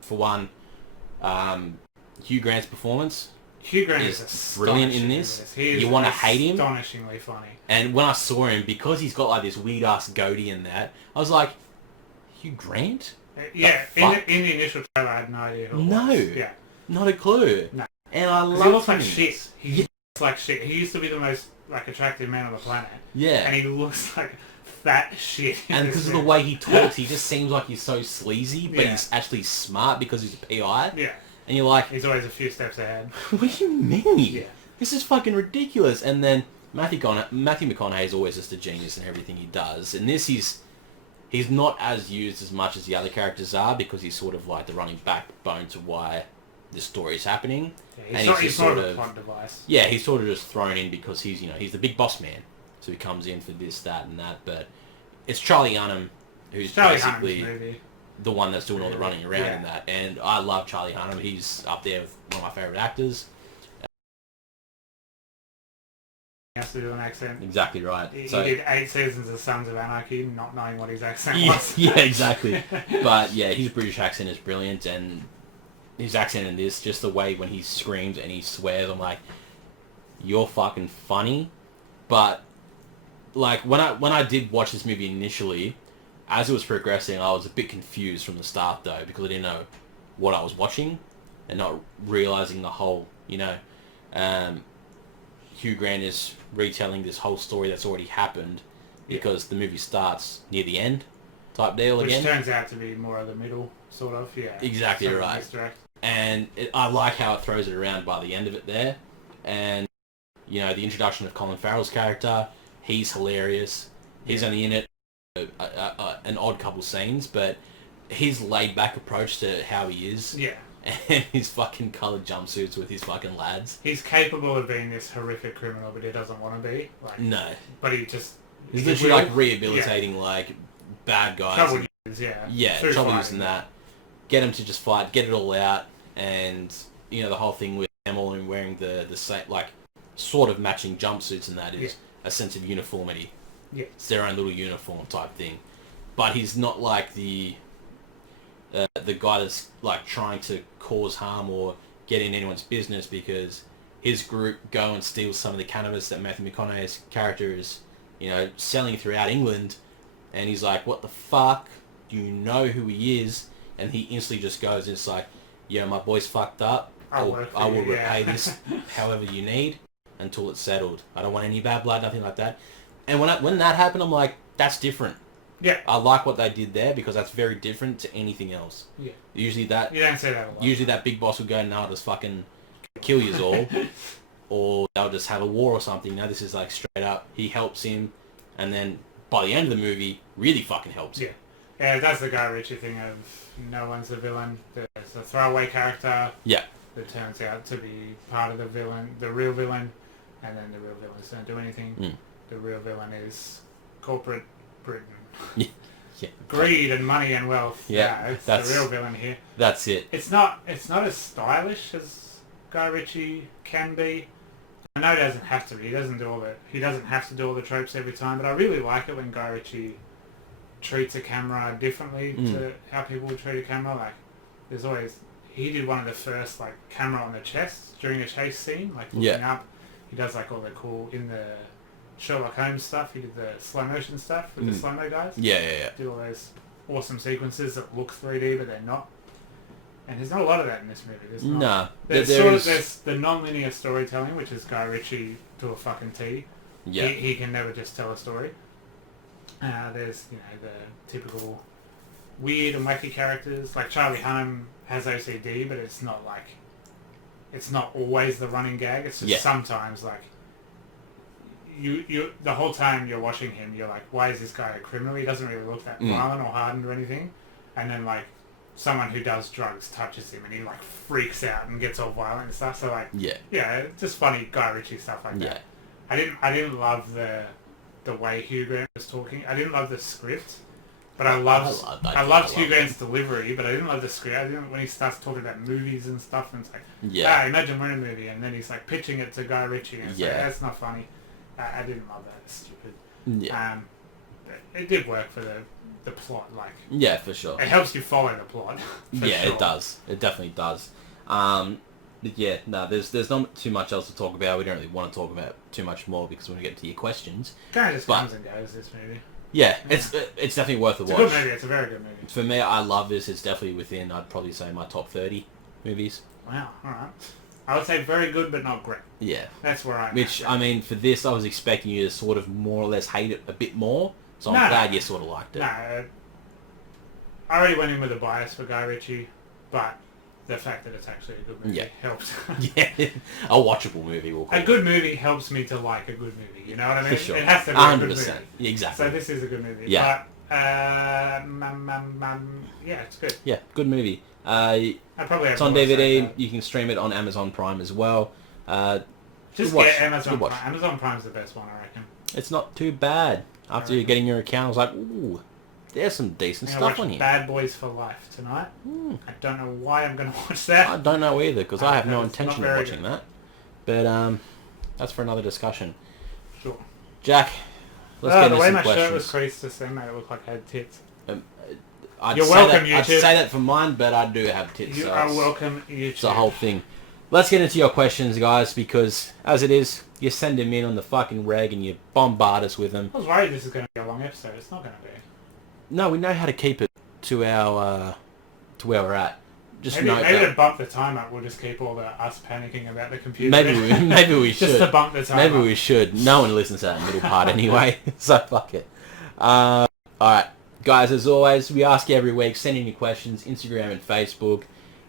for one, Hugh Grant's performance. Hugh Grant is brilliant in this. You want to hate him. Astonishingly funny. And when I saw him, because he's got this weird ass goatee and that, I was like, Hugh Grant? Yeah. In the initial trailer, I had no idea who it was. Yeah. Not a clue. No. And I love him. He looks like shit. He looks like shit. He used to be the most like attractive man on the planet. Yeah. And he looks like fat shit. And because of the way he talks, he just seems like he's so sleazy, but he's actually smart because he's a PI. Yeah. And you're like... He's always a few steps ahead. What do you mean? Yeah. This is fucking ridiculous. And then Matthew McConaughey is always just a genius in everything he does. In this, he's not as used as much as the other characters are because he's sort of like the running backbone to why this story is happening. Yeah, he's sort of a plot device. Yeah, he's sort of just thrown in because he's the big boss man. So he comes in for this, that, and that. But it's Charlie Hunnam who's basically the one that's doing all the running around in that. And I love Charlie Hunnam. He's up there with one of my favourite actors. He has to do an accent. Exactly right. He did 8 seasons of Sons of Anarchy, not knowing what his accent was. Yeah, exactly. But yeah, his British accent is brilliant, and his accent in this, just the way when he screams and he swears, I'm like, you're fucking funny. But like when I did watch this movie initially, as it was progressing, I was a bit confused from the start though, because I didn't know what I was watching and not realizing the whole, Hugh Grant is retelling this whole story that's already happened because the movie starts near the end type deal again. Which turns out to be more of the middle, sort of, yeah. Exactly right. Misdirect. And I like how it throws it around by the end of it there. And, the introduction of Colin Farrell's character, he's hilarious. He's only in it an odd couple scenes, but his laid-back approach to how he is... Yeah. And his fucking coloured jumpsuits with his fucking lads. He's capable of being this horrific criminal, but he doesn't want to be. No. But he just... He's literally like rehabilitating bad guys. Trouble users, yeah. Yeah, trouble users and that. Get him to just fight, get it all out, and, the whole thing with them all wearing the same, sort of matching jumpsuits and that is a sense of uniformity. Yeah. It's their own little uniform type thing. But he's not like the guy that's trying to cause harm or get in anyone's business, because his group go and steal some of the cannabis that Matthew McConaughey's character is, selling throughout England, and he's like, what the fuck? Do you know who he is? And he instantly just goes, and it's like, yeah, my boy's fucked up. I will repay this however you need until it's settled. I don't want any bad blood, nothing like that. And when that happened, I'm like, that's different. Yeah. I like what they did there because that's very different to anything else. Yeah. Usually that... You don't say that a lot. Usually that big boss will go, no, I'll just fucking kill yous all. Or they'll just have a war or something. No, this is straight up, he helps him, and then by the end of the movie, really fucking helps him. Yeah, that's the Guy Ritchie thing of no one's the villain. There's a throwaway character that turns out to be part of the real villain, and then the real villains don't do anything. The real villain is corporate Britain. Yeah. Greed and money and wealth. Yeah, it's the real villain here. That's it. It's not as stylish as Guy Ritchie can be. I know it doesn't have to be. He doesn't have to do all the tropes every time, but I really like it when Guy Ritchie treats a camera differently to how people would treat a camera. There's always... He did one of the first, camera on the chest during a chase scene, looking up. He does, all the cool... In the Sherlock Holmes stuff, he did the slow motion stuff with the slow-mo guys. Yeah. Did all those awesome sequences that look 3D, but they're not. And there's not a lot of that in this movie. There's not. There's the non-linear storytelling, which is Guy Ritchie to a fucking T. Yeah. He can never just tell a story. There's, the typical weird and wacky characters. Charlie Hunnam has OCD, but it's not it's not always the running gag. It's just sometimes you the whole time you're watching him, you're like, why is this guy a criminal? He doesn't really look that violent or hardened or anything. And then someone who does drugs touches him and he freaks out and gets all violent and stuff. So just funny Guy Ritchie stuff like that. I didn't love the way Hugh Grant was talking. I didn't love the script, but I loved Hugh Grant's delivery. But I didn't love the script. When he starts talking about movies and stuff, and it's imagine we're in a movie, and then he's pitching it to Guy Ritchie, and it's that's not funny. I didn't love that. It's stupid. Yeah. It did work for the plot. Yeah, for sure. It helps you follow the plot. Sure. It does. It definitely does. But yeah, no, there's not too much else to talk about. We don't really want to talk about too much more because when we get to your questions. Kind of just comes and goes, this movie. Yeah, it's definitely worth a watch. It's a good movie. It's a very good movie. For me, I love this. It's definitely within, I'd probably say, my top 30 movies. Wow, alright. I would say very good, but not great. Yeah. That's where I'm Which, at. I mean, for this, I was expecting you to sort of more or less hate it a bit more. So I'm glad you sort of liked it. No. I already went in with a bias for Guy Ritchie, but the fact that it's actually a good movie helps. Yeah. A watchable movie, we'll call it. A good movie helps me to like a good movie. You know what I mean? For sure. It has to be 100%. a good movie. Yeah, exactly. So this is a good movie. Yeah. But, yeah, it's good. Yeah, good movie. It's on DVD. You can stream it on Amazon Prime as well. Just get Amazon Prime. Amazon Prime's the best one, I reckon. It's not too bad. After you're getting your account, I was like, ooh, there's some decent stuff on here. Bad Boys for Life tonight. I don't know why I'm going to watch that. I don't know either, because I have no intention of watching that. But that's for another discussion. Sure. Jack, let's get into some questions. The way my shirt was creased just then made it look like I had tits. You're welcome, YouTube. I'd say that for mine, but I do have tits. You are welcome, YouTube. It's the whole thing. Let's get into your questions, guys, because as it is, you send them in on the fucking reg and you bombard us with them. I was worried this is going to be a long episode. It's not going to be. No, we know how to keep it to our to where we're at. Just maybe to bump the time up, we'll just keep all the us panicking about the computer. Maybe we should. Just to bump the time Maybe we should. No one listens to that middle part anyway, so fuck it. All right, guys, as always, we ask you every week, send in your questions, Instagram and Facebook.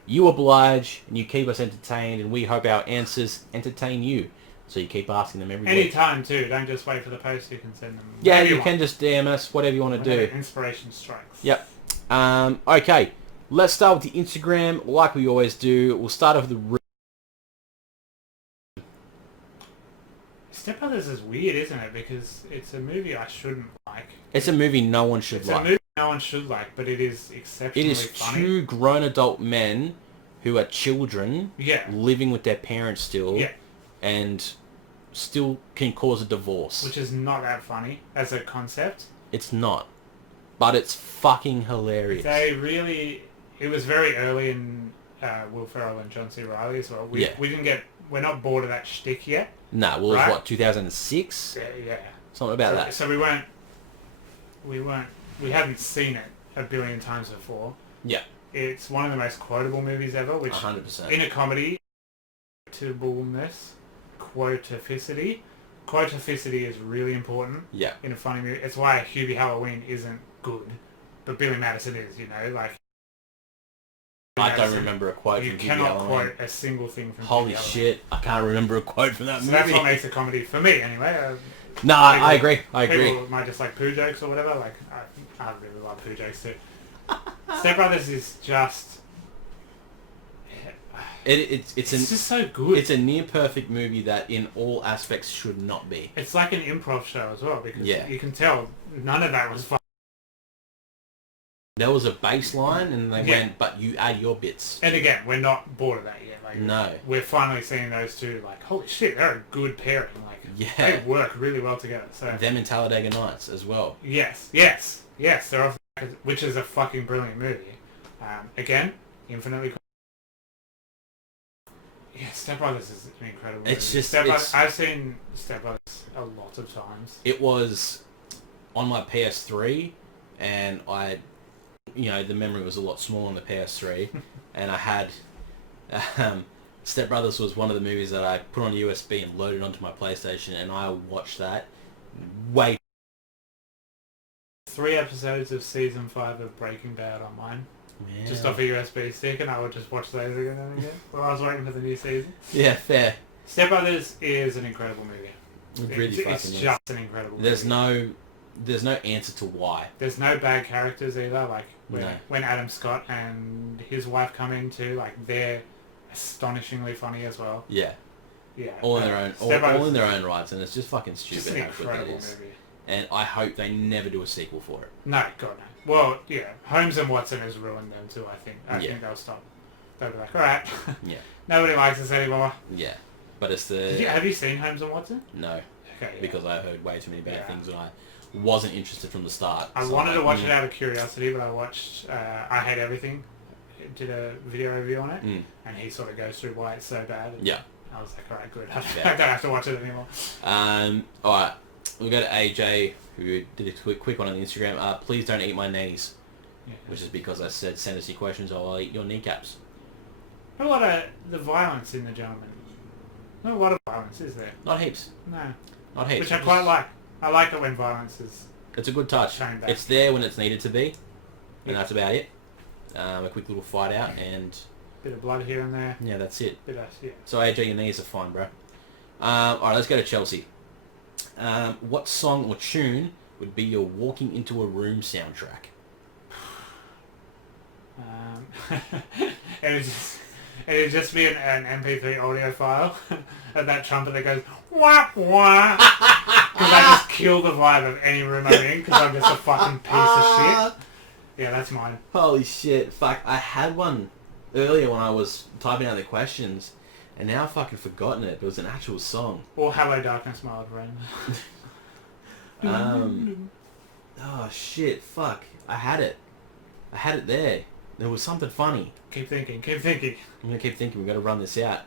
You oblige, and you keep us entertained, and we hope our answers entertain you. So you keep asking them every week. Anytime, too. Don't just wait for the post. You can send them. Yeah, you can just DM us, whatever you want to do. Inspiration strikes. Yep. Okay, let's start with the Instagram, like we always do. We'll start off with the... Step Brothers is weird, isn't it? Because it's a movie I shouldn't like. It's a movie no one should like. It's a movie no one should like, but it is exceptionally funny. It is two grown adult men who are children living with their parents still and still can cause a divorce. Which is not that funny as a concept. It's not. But it's fucking hilarious. It was very early in Will Ferrell and John C. Reilly as well. We're not bored of that shtick yet. No, well, it was what, 2006? Yeah. Something about that. So we hadn't seen it a billion times before. Yeah. It's one of the most quotable movies ever, which 100%. In a comedy, quotificity is really important. Yeah. In a funny movie. It's why Hubie Halloween isn't good, but Billy Madison is, you know, like... I don't remember a quote from Hubie Halloween. You cannot quote a single thing from Holy shit, I can't remember a quote from that movie. That's what makes a comedy, for me anyway. No, I agree. People might just like poo jokes or whatever. Like, I really love poo jokes too. Step Brothers is just... It's just so good. It's a near perfect movie that in all aspects should not be. It's like an improv show as well, because you can tell none of that was fun. There was a baseline and they went, but you add your bits. And again, we're not bored of that yet. Like, no. We're finally seeing those two, like, holy shit, they're a good pairing. Like, they work really well together. So them in Talladega Nights as well. Yes. They're off, which is a fucking brilliant movie. Again, infinitely... Yeah, Step Brothers is an incredible movie. It's just... I've seen Step Brothers a lot of times. It was on my PS3 and the memory was a lot smaller on the PS3 and I had... Step Brothers was one of the movies that I put on USB and loaded onto my PlayStation, and I watched that way. 3 episodes of season 5 of Breaking Bad on mine. Yeah. Just off a USB stick, and I would just watch those again and again while I was waiting for the new season. Yeah, fair. Step Brothers is an incredible movie. It's just an incredible movie. There's no answer to why. There's no bad characters either. Like when Adam Scott and his wife come in too, like they're astonishingly funny as well. Yeah. Yeah. All in their own rights, and it's just fucking stupid. Just an incredible movie. And I hope they never do a sequel for it. No, God no. Well, yeah, Holmes and Watson has ruined them too, I think. I think they'll stop. They'll be like, alright. Yeah. Nobody likes us anymore. Yeah. But it's the... have you seen Holmes and Watson? No. Okay. Because I heard way too many bad things and I wasn't interested from the start. I wanted to watch it out of curiosity, but I watched I Hate Everything. Did a video review on it. And he sort of goes through why it's so bad. Yeah. I was like, alright, good. I don't have to watch it anymore. Alright. We'll go to AJ, who did a quick one on Instagram. Please don't eat my knees. Yeah. Which is because I said, send us your questions or I'll eat your kneecaps. Not a lot of the violence in the Gentleman. Not a lot of violence, is there? Not heaps. No. Not heaps. Which I quite like. I like it when violence is... It's a good touch. It's there when it's needed to be. And that's about it. A quick little fight out and... Bit of blood here and there. Yeah, that's it. Yeah. So AJ, your knees are fine, bro. Alright, let's go to Chelsea. What song or tune would be your walking into a room soundtrack? It'd just be an MP3 audio file of that trumpet that goes wah wah. Because I just kill the vibe of any room I'm in because I'm just a fucking piece of shit. Yeah, that's mine. Holy shit. Fuck, I had one earlier when I was typing out the questions and now I've fucking forgotten it. It was an actual song. Or Hello Darkness, My Old Friend. Oh shit, fuck. I had it there. There was something funny. Keep thinking. I'm gonna keep thinking. We've got to run this out.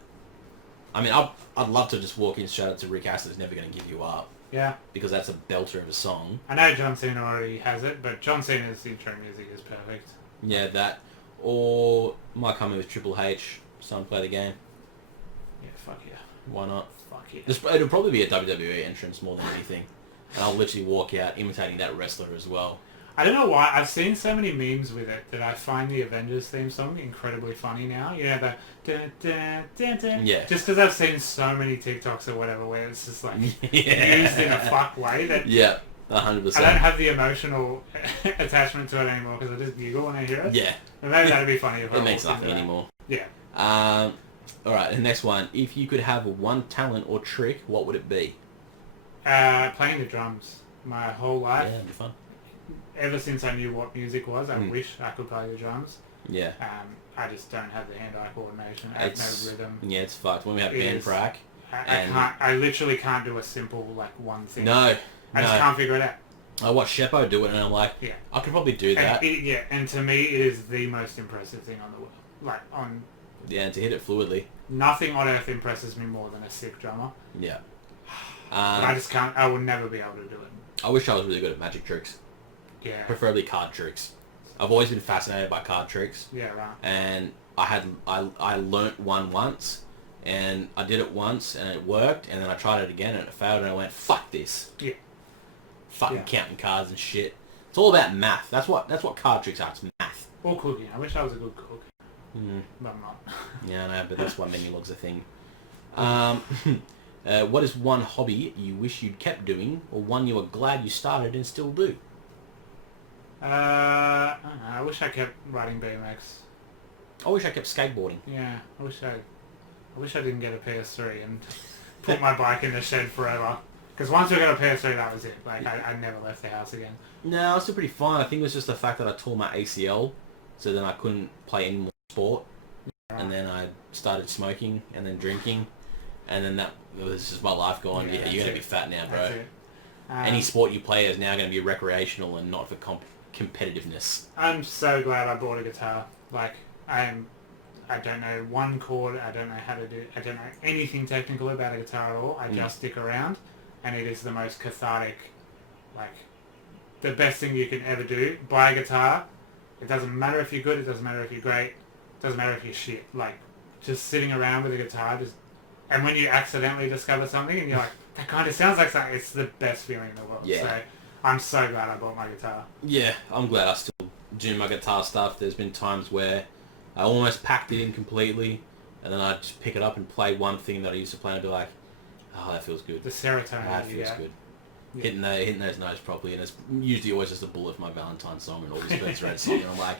I mean, I'd love to just walk in straight up to Rick Astley's Never Gonna Give You Up. Yeah. Because that's a belter of a song. I know John Cena already has it, but John Cena's intro music is perfect. Yeah, that. Or might come in with Triple H. Son, play the game. Yeah, fuck yeah. Why not? Fuck yeah. It'll probably be a WWE entrance more than anything. And I'll literally walk out imitating that wrestler as well. I don't know why. I've seen so many memes with it that I find the Avengers theme song incredibly funny now. You know, the dun, dun, dun, dun. Yeah. Just because I've seen so many TikToks or whatever where it's just like used in a fuck way that... Yeah, 100%. I don't have the emotional attachment to it anymore because I just giggle when I hear it. Yeah. And maybe that'd be funny if I It makes nothing anymore. Yeah. Alright, the next one. If you could have one talent or trick, what would it be? Playing the drums my whole life. Yeah, that'd be fun. Ever since I knew what music was, I wish I could play the drums. Yeah. I just don't have the hand-eye coordination. I have no rhythm. Yeah, it's fucked. When we have band prac... I literally can't do a simple, like, one thing. No. I just can't figure it out. I watch Sheppo do it and I'm like, yeah, I could probably do that. And to me, it is the most impressive thing on the world. Like, on... Yeah, and to hit it fluidly. Nothing on earth impresses me more than a sick drummer. Yeah. But I just can't... I will never be able to do it. I wish I was really good at magic tricks. Yeah. Preferably card tricks. I've always been fascinated by card tricks. Yeah, right. And I learnt one once, and I did it once, and it worked, and then I tried it again, and it failed, and I went, fuck this. Yeah. Fucking counting cards and shit. It's all about math. That's what card tricks are. It's math. Or cooking. I wish I was a good cook. But I'm not. Yeah, I know, but that's why menu log's a thing. What is one hobby you wish you'd kept doing, or one you were glad you started and still do? I don't know. I wish I kept riding BMX. I wish I kept skateboarding. Yeah, I wish I didn't get a PS3 and put my bike in the shed forever. Because once we got a PS3, that was it. Like, I never left the house again. No, I was still pretty fine. I think it was just the fact that I tore my ACL, so then I couldn't play any more sport. Right. And then I started smoking and then drinking, and then that was just my life going, yeah, you're going to be fat now, bro. Any sport you play is now going to be recreational and not for competitiveness. I'm so glad I bought a guitar. Like, I don't know one chord, I don't know how to do, I don't know anything technical about a guitar at all. I just stick around, and it is the most cathartic, like, the best thing you can ever do. Buy a guitar. It doesn't matter if you're good, it doesn't matter if you're great, it doesn't matter if you're shit. Like, just sitting around with a guitar, and when you accidentally discover something and you're like, that kind of sounds like something, it's the best feeling in the world. Yeah. So I'm so glad I bought my guitar. Yeah, I'm glad I still do my guitar stuff. There's been times where I almost packed it in completely, and then I'd just pick it up and play one thing that I used to play and be like, oh, that feels good. The serotonin. That feels good. Yeah. Hitting those notes properly, and it's usually always just a bullet for my Valentine song and all this Birds Red song, and I'm like,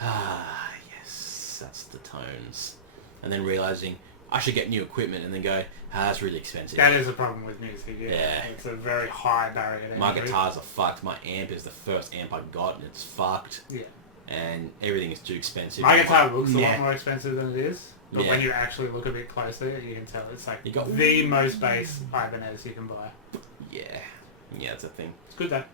yes, that's the tones. And then realising I should get new equipment, and then go, that's really expensive. That is a problem with music, yeah. It's a very high barrier to my guitars are fucked. My amp is the first amp I got, and it's fucked. Yeah. And everything is too expensive. My guitar looks a lot more expensive than it is, but when you actually look a bit closer, you can tell it's like the most bass Ibanez you can buy. Yeah. Yeah, that's a thing. It's good though.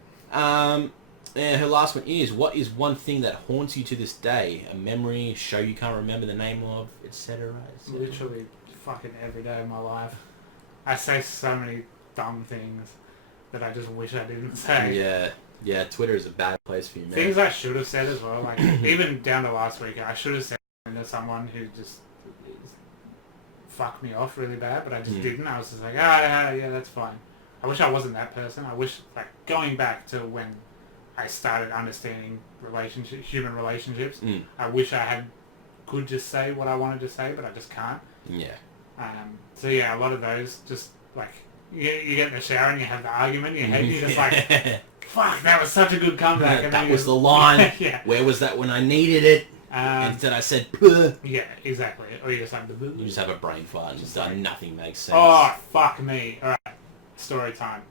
And her last one is, what is one thing that haunts you to this day? A memory, show you can't remember the name of, etc. Literally fucking every day of my life. I say so many dumb things that I just wish I didn't say. Yeah. Yeah, Twitter is a bad place for you, man. Things I should have said as well. Like, even down to last week, I should have said to someone who just fuck me off really bad, but I just didn't. I was just like, yeah, that's fine. I wish I wasn't that person. I wish, like, going back to when I started understanding human relationships, I wish I could just say what I wanted to say, but I just can't. Yeah. So yeah, a lot of those just like you get in the shower and you have the argument in your head, and you're just like, fuck, that was such a good comeback. And that was the line. Yeah. Where was that when I needed it? Instead I said, Puh. Yeah, exactly. Or you just like, you just have a brain fart and just like, nothing makes sense. Oh, fuck me. Alright, story time.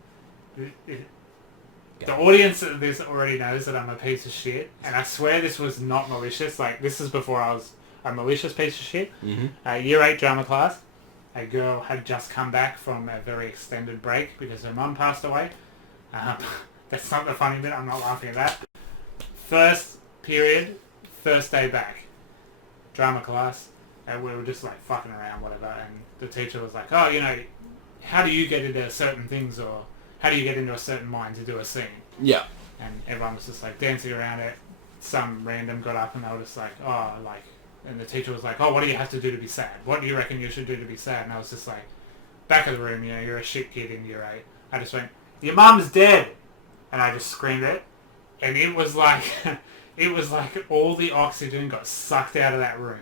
The audience of this already knows that I'm a piece of shit, and I swear this was not malicious. Like, this is before I was a malicious piece of shit. Year 8 drama class. A girl had just come back from a very extended break because her mum passed away. That's not the funny bit. I'm not laughing at that. First period, first day back. Drama class. And we were just like fucking around, whatever. And the teacher was like, oh, you know, how do you get into certain things, or how do you get into a certain mind to do a scene? Yeah. And everyone was just like dancing around it. Some random got up and they were just like, oh, like, and the teacher was like, oh, what do you have to do to be sad? What do you reckon you should do to be sad? And I was just like, back of the room, you know, you're a shit kid in year 8. I just went, your mum's dead. And I just screamed it. And it was like, all the oxygen got sucked out of that room.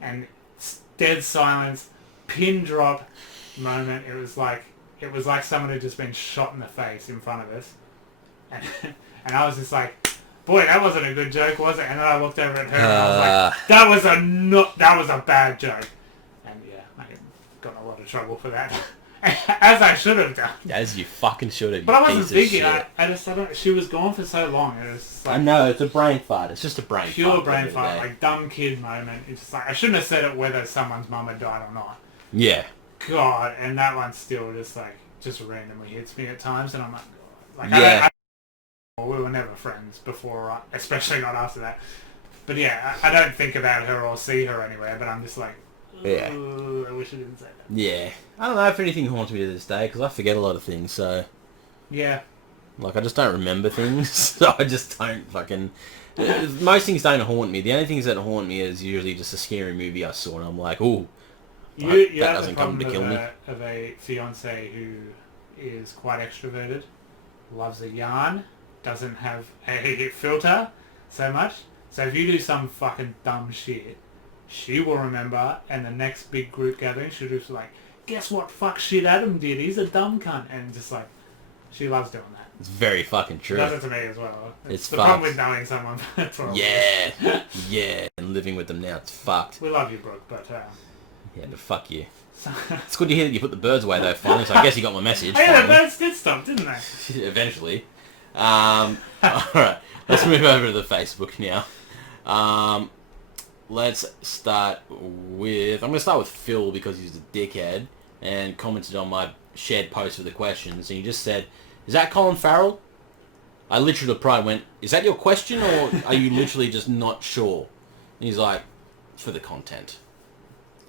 And dead silence, pin drop moment. It was like someone had just been shot in the face in front of us. And I was just like, boy, that wasn't a good joke, was it? And then I looked over at her and I was like, that was a bad joke. And yeah, I got in a lot of trouble for that. As I should have done. As you fucking should have. But I wasn't thinking. She was gone for so long. It was like, I know, it's a brain fart. It's just a brain fart. Pure brain fart, like dumb kid moment. It's just like, I shouldn't have said it whether someone's mum had died or not. Yeah. God, and that one still just randomly hits me at times, and I'm like, yeah. We were never friends before, especially not after that. But yeah, I don't think about her or see her anywhere, but I'm just like, yeah, I wish I didn't say that. Yeah. I don't know if anything haunts me to this day, because I forget a lot of things, so... Yeah. Like, I just don't remember things, so I just don't fucking... Most things don't haunt me. The only things that haunt me is usually just a scary movie I saw, and I'm like, ooh, you that doesn't come to kill me. Of a fiancé who is quite extroverted, loves a yarn, doesn't have a filter so much. So if you do some fucking dumb shit, she will remember, and the next big group gathering, she'll just be like, guess what fuck shit Adam did? He's a dumb cunt. And just like, she loves doing that. It's very fucking true. She does it to me as well. It's the fucked. problem with knowing someone for a Yeah. Yeah. And living with them now, it's fucked. We love you, Brooke, but... Yeah, but fuck you. It's good to hear that you put the birds away, though, finally, so I guess you got my message. Yeah, the birds did stop, didn't they? Eventually. Alright, let's move over to the Facebook now. Let's start with... I'm going to start with Phil because he's a dickhead and commented on my shared post with the questions, and he just said, is that Colin Farrell? I literally replied and went, is that your question, or are you literally just not sure? And he's like, for the content.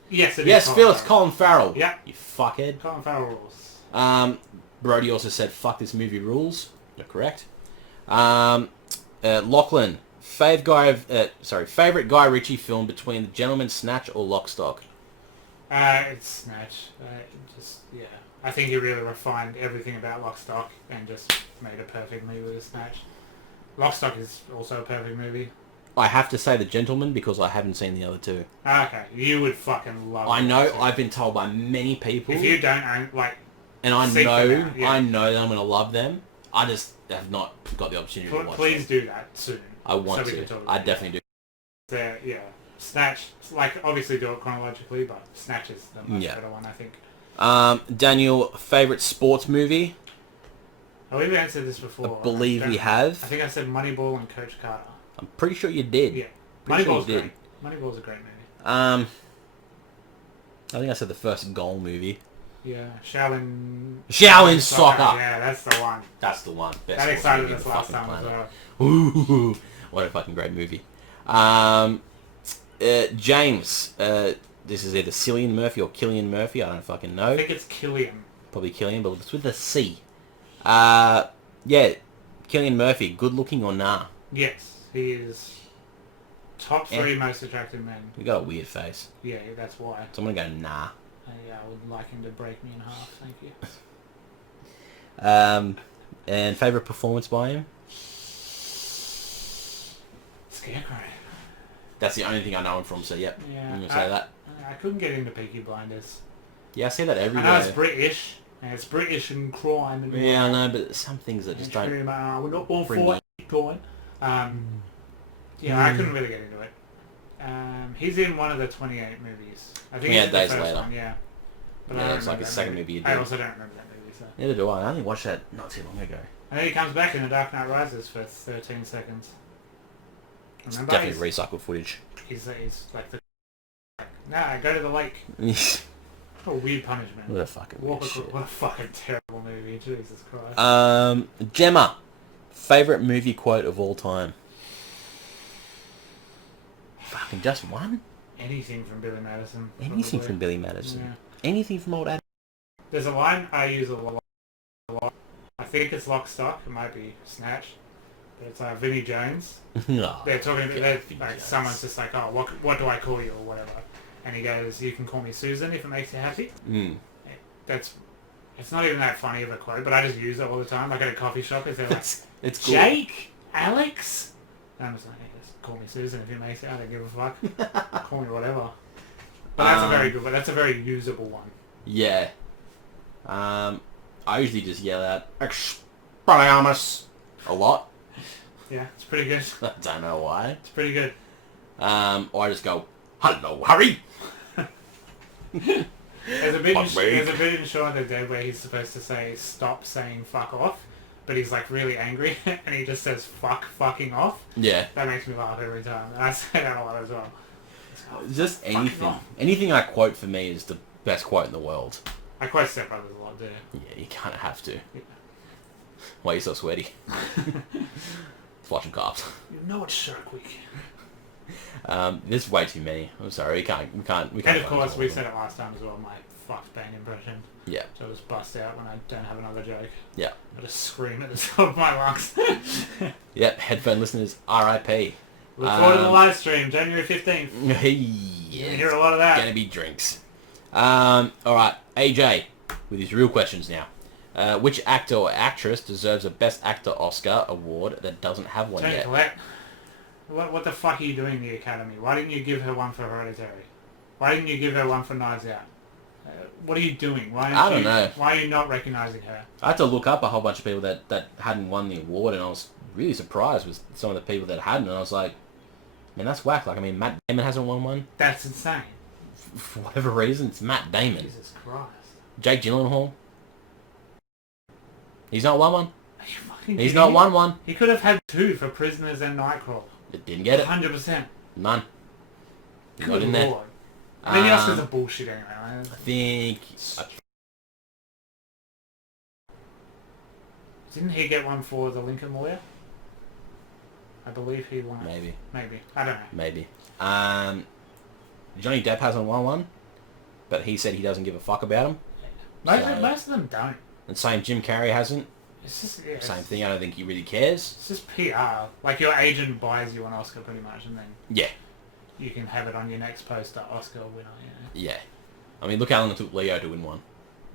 Yes, it yes, is Phil, it's Colin Farrell. Yeah. You fuckhead. Colin Farrell rules. Brody also said, fuck this movie rules. You're correct. Lachlan, favorite Guy Ritchie film between The Gentleman Snatch or Lock, Stock? It's Snatch. Yeah. I think he really refined everything about Lock, Stock and just made a perfect movie with Snatch. Lock, Stock is also a perfect movie. I have to say The Gentleman because I haven't seen the other two. Okay, you would fucking love it. I know, I've been told by many people. If you don't, and I know, yeah. I know that I'm going to love them. I just have not got the opportunity to watch Please do that soon. I want to. I definitely do. Yeah. Snatch, obviously do it chronologically, but Snatch is the much better one, I think. Daniel, favourite sports movie? Oh, we've answered this before. I believe we have. I think I said Moneyball and Coach Carter. I'm pretty sure you did. Yeah. Moneyball's great. Moneyball's a great movie. I think I said the first Goal movie. Yeah, Shaolin Soccer. Yeah, that's the one. That's the one. Best that excited us last time as well. Ooh, what a fucking great movie. James, this is either Cillian Murphy or Killian Murphy. I don't fucking know. I think it's Killian. Probably Killian, but it's with a C. Yeah, Killian Murphy, good looking or nah? Yes. He is top 3 most attractive men. You got a weird face. Yeah, that's why. So I'm going to go nah. Yeah, I would like him to break me in half. Thank you. And favourite performance by him? Scarecrow. That's the only thing I know him from, so yep. Yeah. I'm going to say that. I couldn't get into Peaky Blinders. Yeah, I see that everywhere. I know it's British, and it's British and crime. And yeah, I know, but some things that just don't... we're not born for it. Yeah, I couldn't really get into it. He's in one of the 28 movies. I think it's the Days first Later. one, yeah. But yeah, it's like his second movie. I also don't remember that movie, so... Neither do I. I only watched that not too long ago. And then he comes back in The Dark Knight Rises for 13 seconds. Remember? It's definitely recycled footage. He's like the... Nah, go to the lake. What a weird punishment. What a fucking weird shit. What a fucking terrible movie. Jesus Christ. Gemma. Favourite movie quote of all time? Fucking just one? Anything from Billy Madison. Anything from Billy Madison. Yeah. Anything from old Adam. There's a line I use a lot. I think it's Lock, Stock. It might be Snatch. But it's Vinnie Jones. Oh, they're talking about someone's just like, oh, what do I call you or whatever. And he goes, you can call me Susan if it makes you happy. It's not even that funny of a quote, but I just use it all the time. Like at a coffee shop, is there like, it's Jake? Cool. Alex? And I'm just like, hey, just call me Susan if it makes it. I don't give a fuck. Call me whatever. But that's a very usable one. Yeah. I usually just yell out, Expelliarmus, a lot. Yeah, it's pretty good. I don't know why. It's pretty good. Or I just go, hello, Harry. There's a bit in Shaun of the Dead where he's supposed to say, stop saying fuck off, but he's like really angry and he just says fucking off. Yeah. That makes me laugh every time. And I say that a lot as well. Just anything. Anything I quote for me is the best quote in the world. I quote Step Brothers a lot, do you? Yeah, you kind of have to. Yeah. Why are you so sweaty? Watching cops. You know it's Shark Week. There's way too many. I'm sorry, we can't. And of course, we said it last time as well. My fucked Bane impression. Yeah. So I just bust out when I don't have another joke. Yeah. I just scream at the top of my lungs. Yep. Headphone listeners, R.I.P. Look forward to the live stream, January 15th. Yeah. You hear a lot of that. Gonna be drinks. All right, AJ, with his real questions now. Which actor or actress deserves a Best Actor Oscar award that doesn't have one yet? Collette. What the fuck are you doing, the Academy? Why didn't you give her one for Hereditary? Why didn't you give her one for Knives Out? What are you doing? I don't know. Why are you not recognising her? I had to look up a whole bunch of people that hadn't won the award, and I was really surprised with some of the people that hadn't, and I was like, man, that's whack. Like, I mean, Matt Damon hasn't won one. That's insane. For whatever reason, it's Matt Damon. Jesus Christ. Jake Gyllenhaal. He's not won one. Are you fucking He's not won one. He could have had 2 for Prisoners and Nightcrawler. It didn't get it. 100%. None. Good not in there. Lord. I mean, the Oscars are bullshit anyway. I think... Didn't he get one for The Lincoln Lawyer? I believe he won. Maybe. I don't know. Maybe. Johnny Depp hasn't won one, but he said he doesn't give a fuck about him. Most of them don't. And same Jim Carrey hasn't. It's just same thing. I don't think he really cares. It's just PR. Like your agent buys you an Oscar pretty much, and then you can have it on your next poster, Oscar winner. Yeah. I mean, look how long it took Leo to win one.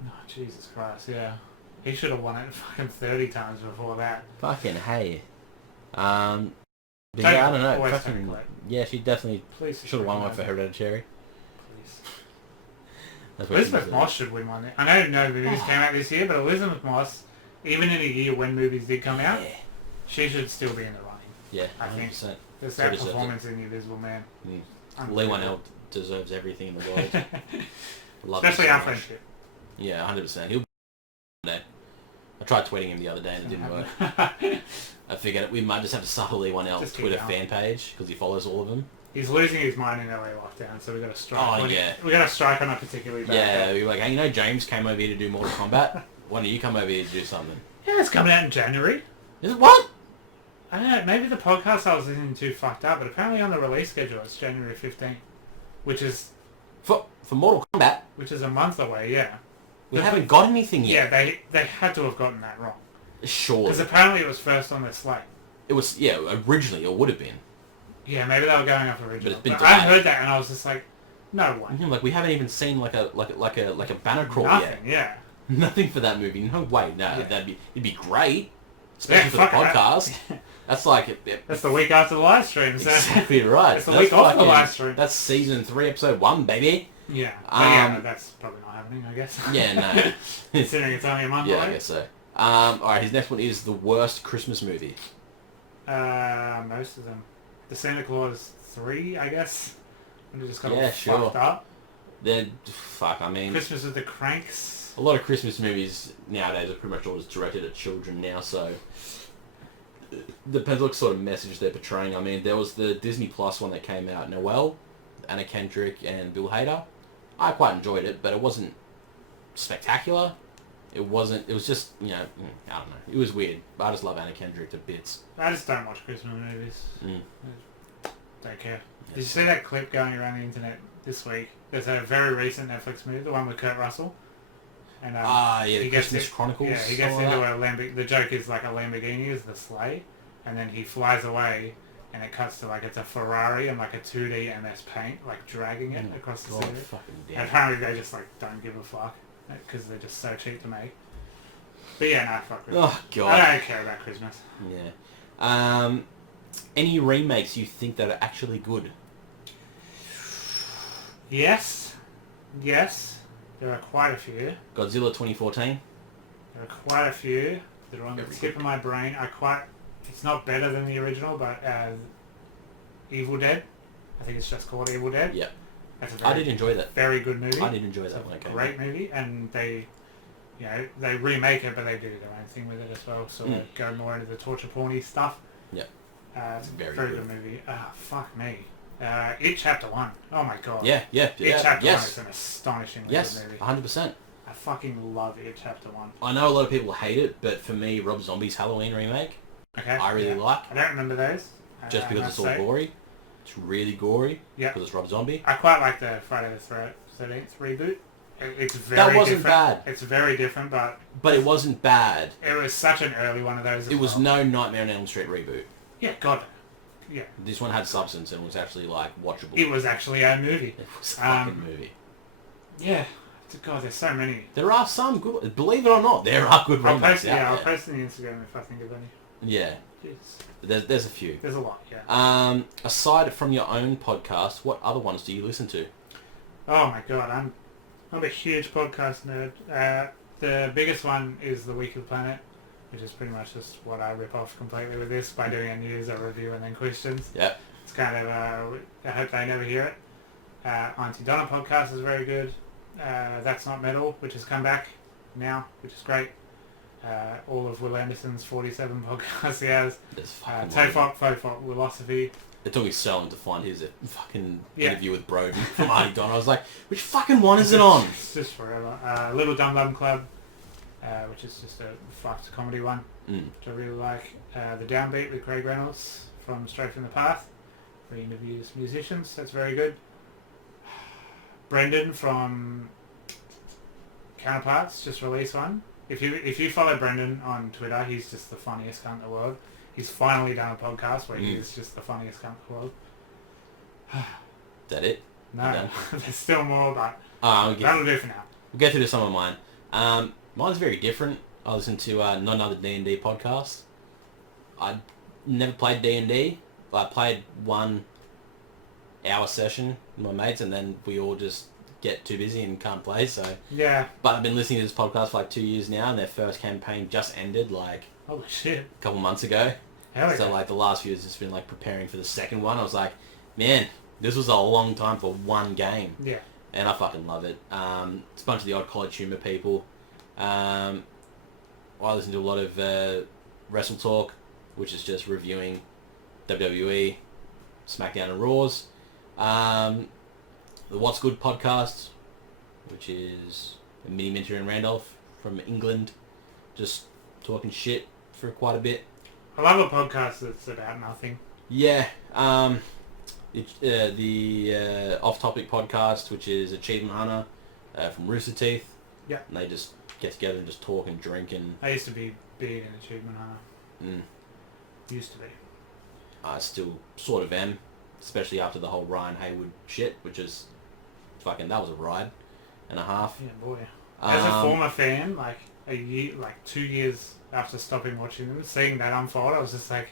Oh, Jesus Christ! Yeah, he should have won it fucking 30 times before that. Fucking hey. But yeah, I don't know. Fucking, yeah, she definitely should have won one for Hereditary. Please. Elizabeth Moss should win one. I know no movies came out this year, but Elizabeth Moss, even in a year when movies did come out, she should still be in the running. Yeah, I 100%. think. There's that performance in The Invisible Man. Lee Whannell deserves everything in the world. Especially our friendship. Yeah, 100%. He'll be there. I tried tweeting him the other day and it didn't work. I figured we might just have to start a Lee Whannell Twitter fan page because he follows all of them. He's losing his mind in LA lockdown, so we got to strike. Oh yeah, we got to strike on a particularly bad. Yeah, we were like, hey, you know, James came over here to do Mortal Kombat. Why don't you come over here to do something? Yeah, it's coming out in January. Is it what? I don't know. Maybe the podcast I was listening to fucked up, but apparently on the release schedule it's January 15th, which is for Mortal Kombat, which is a month away. Yeah, we haven't got anything yet. Yeah, they had to have gotten that wrong. Sure. Because apparently it was first on their slate. It was, yeah, originally it would have been. Yeah, maybe they were going off original. But it's been I heard that and I was just like, No way. Like we haven't even seen like a banner crawl Nothing, yet. yeah. Nothing for that movie. No way. No, Yeah. it'd be great, especially for the podcast. That's like that's the week after the live stream. So exactly right. It's the week after the live stream. That's season 3, episode 1, baby. Yeah. Yeah, that's probably not happening, I guess. Yeah, no. Considering it's only a month away. Yeah, I guess so. Alright, his next one is the worst Christmas movie. Most of them. The Santa Claus 3, I guess. And it just got sure. fucked up. Fuck, I mean... Christmas with the Cranks. A lot of Christmas movies nowadays are pretty much always directed at children now, so... Depends what sort of message they're portraying. I mean, there was the Disney Plus one that came out, Noelle, Anna Kendrick and Bill Hader. I quite enjoyed it, but it wasn't spectacular. It was just, I don't know. It was weird. But I just love Anna Kendrick to bits. I just don't watch Christmas movies. Don't care. Did you see that clip going around the internet this week? There's a very recent Netflix movie, the one with Kurt Russell. And, the Christmas Chronicles. Yeah, he gets into a Lamborghini. The joke is like a Lamborghini is the sleigh, and then he flies away, and it cuts to like it's a Ferrari and like a 2D MS Paint, like dragging it across the city. And apparently they just like don't give a fuck because they're just so cheap to make. But yeah, no, fuck Christmas. Oh god. I don't care about Christmas. Yeah. Any remakes you think that are actually good? Yes. There are quite a few. Godzilla 2014? There are quite a few that are on the tip of my brain. It's not better than the original, but Evil Dead. I think it's just called Evil Dead. Yeah. I did enjoy that. Very good movie. I did enjoy that one. Great movie, and they remake it, but they do their own thing with it as well. So they go more into the torture porny stuff. Yeah. It's a very good movie. Fuck me. It Chapter 1. Oh my god. Yeah. It Chapter 1 is an astonishingly good movie. 100%. I fucking love It Chapter 1. I know a lot of people hate it, but for me, Rob Zombie's Halloween remake, I really like. I don't remember those. Just because it's all gory. It's really gory. Yeah. Because it's Rob Zombie. I quite like the Friday the 13th reboot. It's very that wasn't different. bad. It's very different, but it wasn't bad. It was such an early one of those. It was no Nightmare on Elm Street reboot. Yeah, God. Yeah. This one had substance and was actually like watchable. It was actually a movie. It was a fucking movie. Yeah. God, there's so many. There are some good. Believe it or not, there are good remakes. I'll post it on Instagram if I think of any. Yeah. Yes. There's a few. There's a lot. Yeah. Aside from your own podcast, what other ones do you listen to? Oh my God, I'm a huge podcast nerd. The biggest one is The Week of the Planet, which is pretty much just what I rip off completely with this by doing a news, a review, and then questions. Yeah. It's kind of, I hope they never hear it. Auntie Donna podcast is very good. That's Not Metal, which has come back now, which is great. All of Will Anderson's 47 podcasts he has. Tofop, Fofop, Willosophy. It took me so long to find his fucking interview with Broden from Auntie Donna. I was like, which fucking one is it on? It's just forever. Little Dum Dum Club, which is just a fucked comedy one, which I really like. The Downbeat with Craig Reynolds from Straight From The Path, where he interviews musicians. That's very good. Brendan from Counterparts just released one. If you follow Brendan on Twitter, he's just the funniest cunt in the world. He's finally done a podcast where he is just the funniest cunt in the world. Is that it? No, there's still more, but that'll do for now. We'll get through to some of mine. Mine's very different. I listen to Not Another D&D podcast. I never played D&D. I played 1 hour session with my mates, and then we all just get too busy and can't play. So yeah. But I've been listening to this podcast for like 2 years now, and their first campaign just ended like holy shit a couple months ago. So like the last few years, just been like preparing for the second one. I was like, man, this was a long time for one game. Yeah. And I fucking love it. It's a bunch of the odd college humor people. I listen to a lot of Wrestle Talk, which is just reviewing WWE, SmackDown and Raws. The What's Good podcast, which is Mini Minter and Randolph from England, just talking shit for quite a bit. I love a podcast that's about nothing. Yeah. The Off Topic podcast, which is Achievement Hunter from Rooster Teeth. Yeah. And they just get together and just talk and drink and... I used to be big in Achievement Hunter. Used to be. I still sort of am, especially after the whole Ryan Haywood shit, which is fucking, that was a ride and a half. Yeah, boy. As a former fan, like 2 years after stopping watching them, seeing that unfold, I was just like,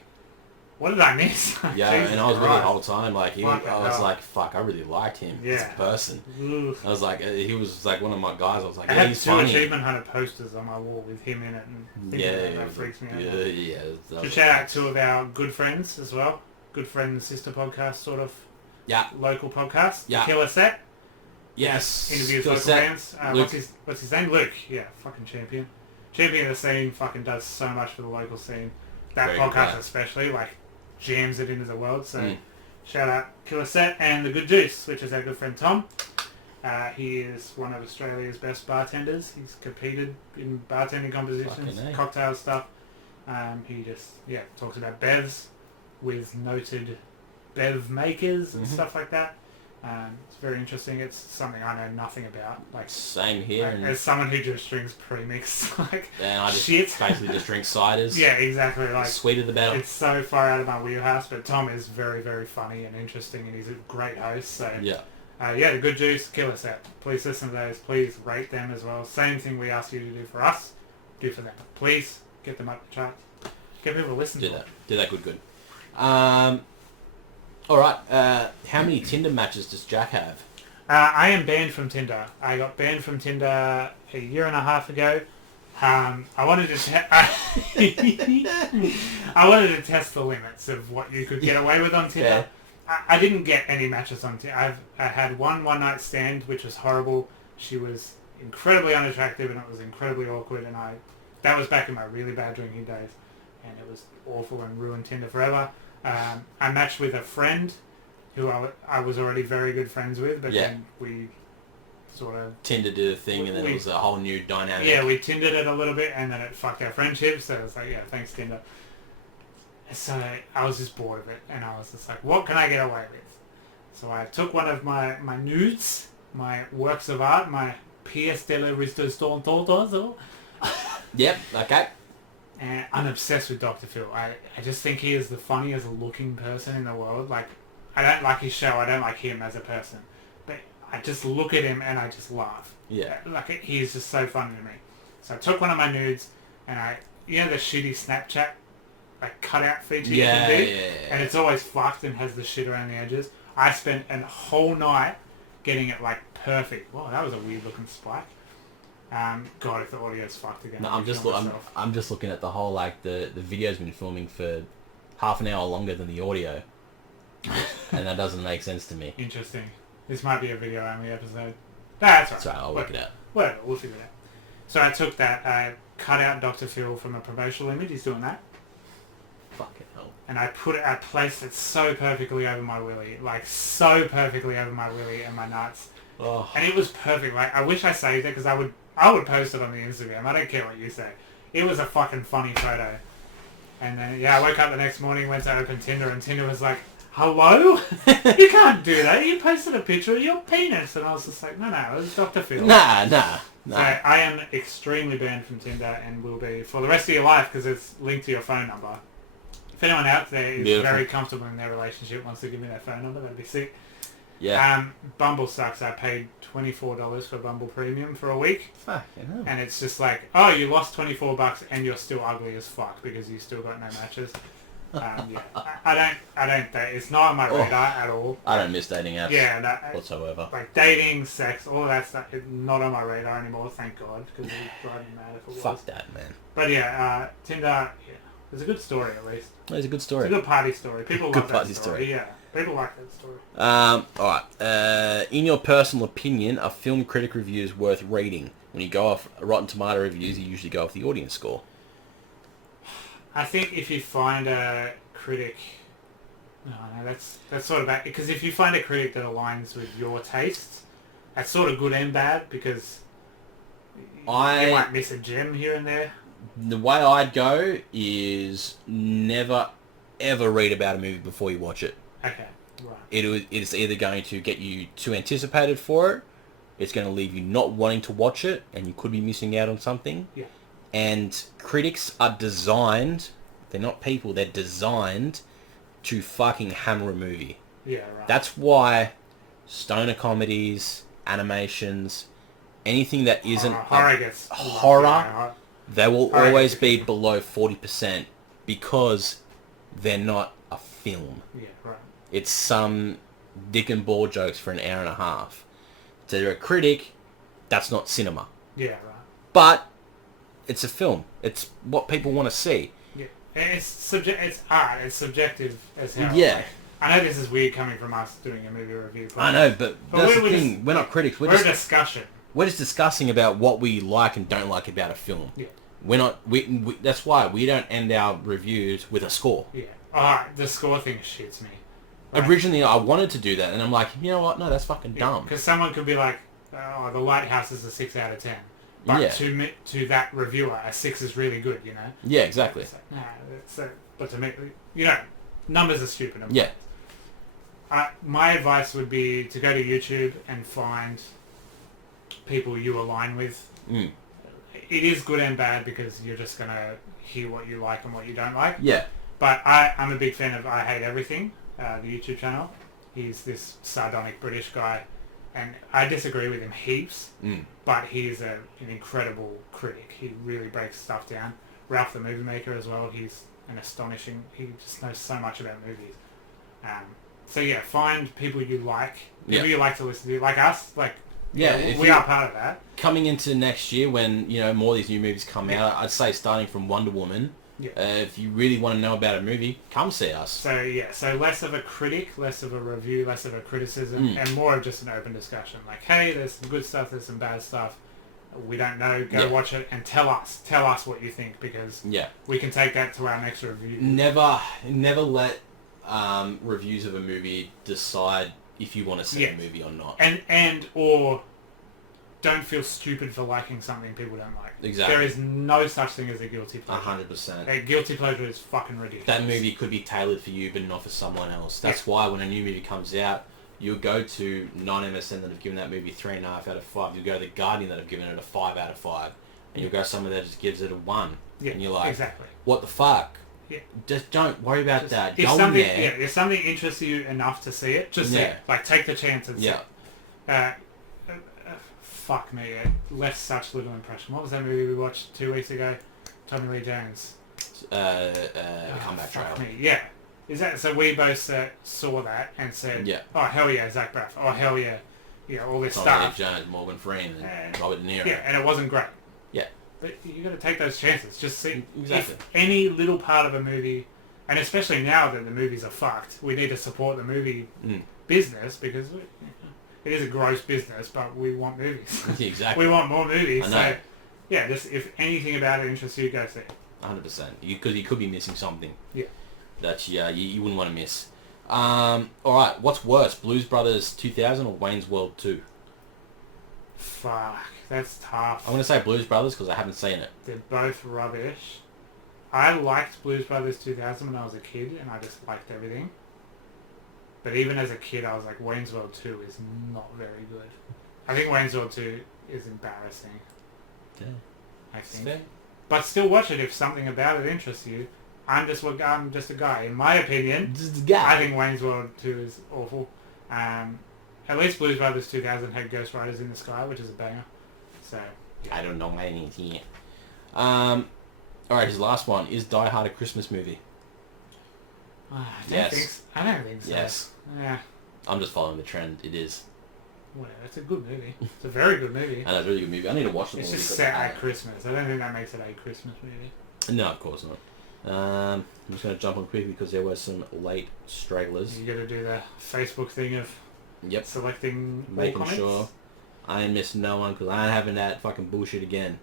what did I miss? Yeah, and I was really the whole time, like, I was like, fuck, I really liked him as a person. Oof. I was like, he was like one of my guys. I was like, I had he's two funny. Achievement Hunter posters on my wall with him in it, and that freaks me out. Yeah. So shout out to 2 of our good friends as well. Good Friends Sister Podcast, sort of. Yeah. Local podcast. Yeah. Killer Set. Yes. Interviews local bands. What's his name? Luke. Yeah, fucking champion. Champion of the scene. Fucking does so much for the local scene. That very podcast especially, like, jams it into the world. So shout out Killer Set and The Good Juice, which is our good friend Tom. He is one of Australia's best bartenders. He's competed in bartending competitions, cocktail stuff. He just talks about bevs with noted bev makers and stuff like that. It's very interesting. It's something I know nothing about. Like, same here. Like, as someone who just drinks premix, like, and I just basically just drink ciders. Yeah, exactly. Like, the sweeter the better. It's so far out of my wheelhouse, but Tom is very, very funny and interesting, and he's a great host. So The Good Juice, Killer Set. Please listen to those. Please rate them as well. Same thing we ask you to do for us. Do for them. Please get them up the charts. Get people to listen to them. Do that good. Alright, how many Tinder matches does Jack have? I am banned from Tinder. I got banned from Tinder a year and a half ago. I wanted to I wanted to test the limits of what you could get away with on Tinder. I didn't get any matches on Tinder. I had one night stand, which was horrible. She was incredibly unattractive, and it was incredibly awkward, and that was back in my really bad drinking days, and it was awful and ruined Tinder forever. I matched with a friend who I was already very good friends with, but then we sort of... Tinder did a thing, and then it was a whole new dynamic. Yeah, we Tindered it a little bit, and then it fucked our friendship, so it was like, thanks Tinder. So I was just bored of it, and I was just like, what can I get away with? So I took one of my nudes, my works of art, my pièce de la résistance. Yep, okay. And I'm obsessed with Dr. Phil. I just think he is the funniest looking person in the world. Like, I don't like his show, I don't like him as a person. But I just look at him and I just laugh. Yeah. Like, he's just so funny to me. So I took one of my nudes and the shitty Snapchat, like, cutout feature you can do. And it's always fucked and has the shit around the edges. I spent a whole night getting it, like, perfect. Whoa, that was a weird looking spike. God, if the audio's fucked again. No, I'm just looking at the whole, like, the video's been filming for half an hour longer than the audio, and that doesn't make sense to me. Interesting. This might be a video only episode. That's right. That's right. I'll work it out. Whatever, we'll figure it out. So I took that. I cut out Dr. Phil from a promotional image. He's doing that. Fucking hell. And I placed it so perfectly over my willy, like so perfectly over my willy and my nuts. Oh. And it was perfect. Like, I wish I saved it because I would post it on the Instagram. I don't care what you say. It was a fucking funny photo. And then, I woke up the next morning, went to open Tinder, and Tinder was like, hello? You can't do that. You posted a picture of your penis. And I was just like, no, it was Dr. Phil. Nah. So I am extremely banned from Tinder and will be for the rest of your life because it's linked to your phone number. If anyone out there is very comfortable in their relationship, wants to give me their phone number, that'd be sick. Yeah. Bumble sucks. I paid $24 for Bumble Premium for a week. Fucking hell. And it's just like, oh, you lost $24 and you're still ugly as fuck because you still got no matches. I don't date. It's not on my radar at all. I don't miss dating apps. Yeah, whatsoever. Like dating, sex, all of that stuff is not on my radar anymore. Thank God, because it would drive me mad if it was. Fuck that, man. But Tinder. It's a good story at least. It's a good story. It's a good party story. People love that story. Yeah, people like that story. Alright. In your personal opinion, are film critic reviews worth reading? When you go off Rotten Tomato reviews, you usually go off the audience score. I think if you find a critic... No, that's sort of bad. Because if you find a critic that aligns with your tastes, that's sort of good and bad because you might miss a gem here and there. The way I'd go is never, ever read about a movie before you watch it. Okay, right. It's either going to get you too anticipated for it, it's going to leave you not wanting to watch it, and you could be missing out on something. Yeah. And critics are designed, they're not people, they're designed to fucking hammer a movie. Yeah, right. That's why stoner comedies, animations, anything that isn't horror, they will always be below 40% because they're not a film. Yeah, right. It's some dick and ball jokes for an hour and a half. To a critic, that's not cinema. Yeah, right. But it's a film. It's what people want to see. Yeah, it's art. It's subjective as hell. Yeah. Like, I know this is weird coming from us doing a movie review. I know, but that's the thing. We're not critics. We're a discussion. We're just discussing about what we like and don't like about a film. Yeah. We're not. We that's why we don't end our reviews with a score. Yeah. Alright, the score thing shits me. Like, originally, I wanted to do that, and I'm like, you know what? No, that's fucking dumb. Because someone could be like, "Oh, The Lighthouse is a 6 out of 10," but to that reviewer, a 6 is really good. You know. Yeah, exactly. It's like, nah, but to me, numbers are stupid. Yeah. My advice would be to go to YouTube and find people you align with. Mm. It is good and bad because you're just going to hear what you like and what you don't like. Yeah. But I'm a big fan of I Hate Everything, the YouTube channel. He's this sardonic British guy, and I disagree with him heaps, but he's an incredible critic. He really breaks stuff down. Ralph the Movie Maker as well, he's he just knows so much about movies. So yeah, find people you like, people you like to listen to, like us, we are part of that. Coming into next year when, more of these new movies come out, I'd say starting from Wonder Woman, if you really want to know about a movie, come see us. So less of a critic, less of a review, less of a criticism, and more of just an open discussion. Like, hey, there's some good stuff, there's some bad stuff. We don't know, go watch it and tell us what you think, because we can take that to our next review. Never let reviews of a movie decide if you want to see a movie or not. Or don't feel stupid for liking something people don't like. Exactly. There is no such thing as a guilty pleasure. 100%. A guilty pleasure is fucking ridiculous. That movie could be tailored for you, but not for someone else. That's why when a new movie comes out, you'll go to non-MSN that have given that movie 3.5 out of 5. You'll go to The Guardian that have given it a 5 out of 5. And you'll go somewhere that just gives it a 1. Yeah, and you're like, exactly. What the fuck? Yeah. Just don't worry about that. If go something, in there. if something interests you enough to see it, just see it. Like, take the chance and see it. Fuck me, it left such little impression. What was that movie we watched 2 weeks ago? Tommy Lee Jones. Comeback Trail. Yeah. Is that so? We both saw that and said, "Oh hell yeah, Zach Braff! Oh hell yeah, all this Tommy stuff." Lee Jones, Morgan Freeman, and Robert De Niro. Yeah, and it wasn't great. Yeah. But you got to take those chances. Just see exactly. If any little part of a movie, and especially now that the movies are fucked, we need to support the movie business because it is a gross business, but we want movies. Exactly. We want more movies. I know. So, if anything about it interests you, go see it. 100%. Because you could be missing something. Yeah. That you wouldn't want to miss. Alright, what's worse, Blues Brothers 2000 or Wayne's World 2? Fuck, that's tough. I'm going to say Blues Brothers because I haven't seen it. They're both rubbish. I liked Blues Brothers 2000 when I was a kid, and I just liked everything. But even as a kid, I was like, Wayne's World 2 is not very good. I think Wayne's World 2 is embarrassing. Yeah. I think. But still watch it if something about it interests you. I'm just a guy. In my opinion, I think Wayne's World 2 is awful. At least Blues Brothers 2000 had Ghost Riders in the Sky, which is a banger. So, yeah. I don't know anything. Alright, his last one. Is Die Hard a Christmas movie? I don't think so. Yes. Yeah. I'm just following the trend. It is. Whatever. It's a good movie. It's a very good movie. And it's a really good movie. I need to watch it. It's just set at Christmas. I don't think that makes it a Christmas movie. No, of course not. I'm just going to jump on quickly because there were some late stragglers. You got to do the Facebook thing of selecting making sure I ain't missing no one because I ain't having that fucking bullshit again.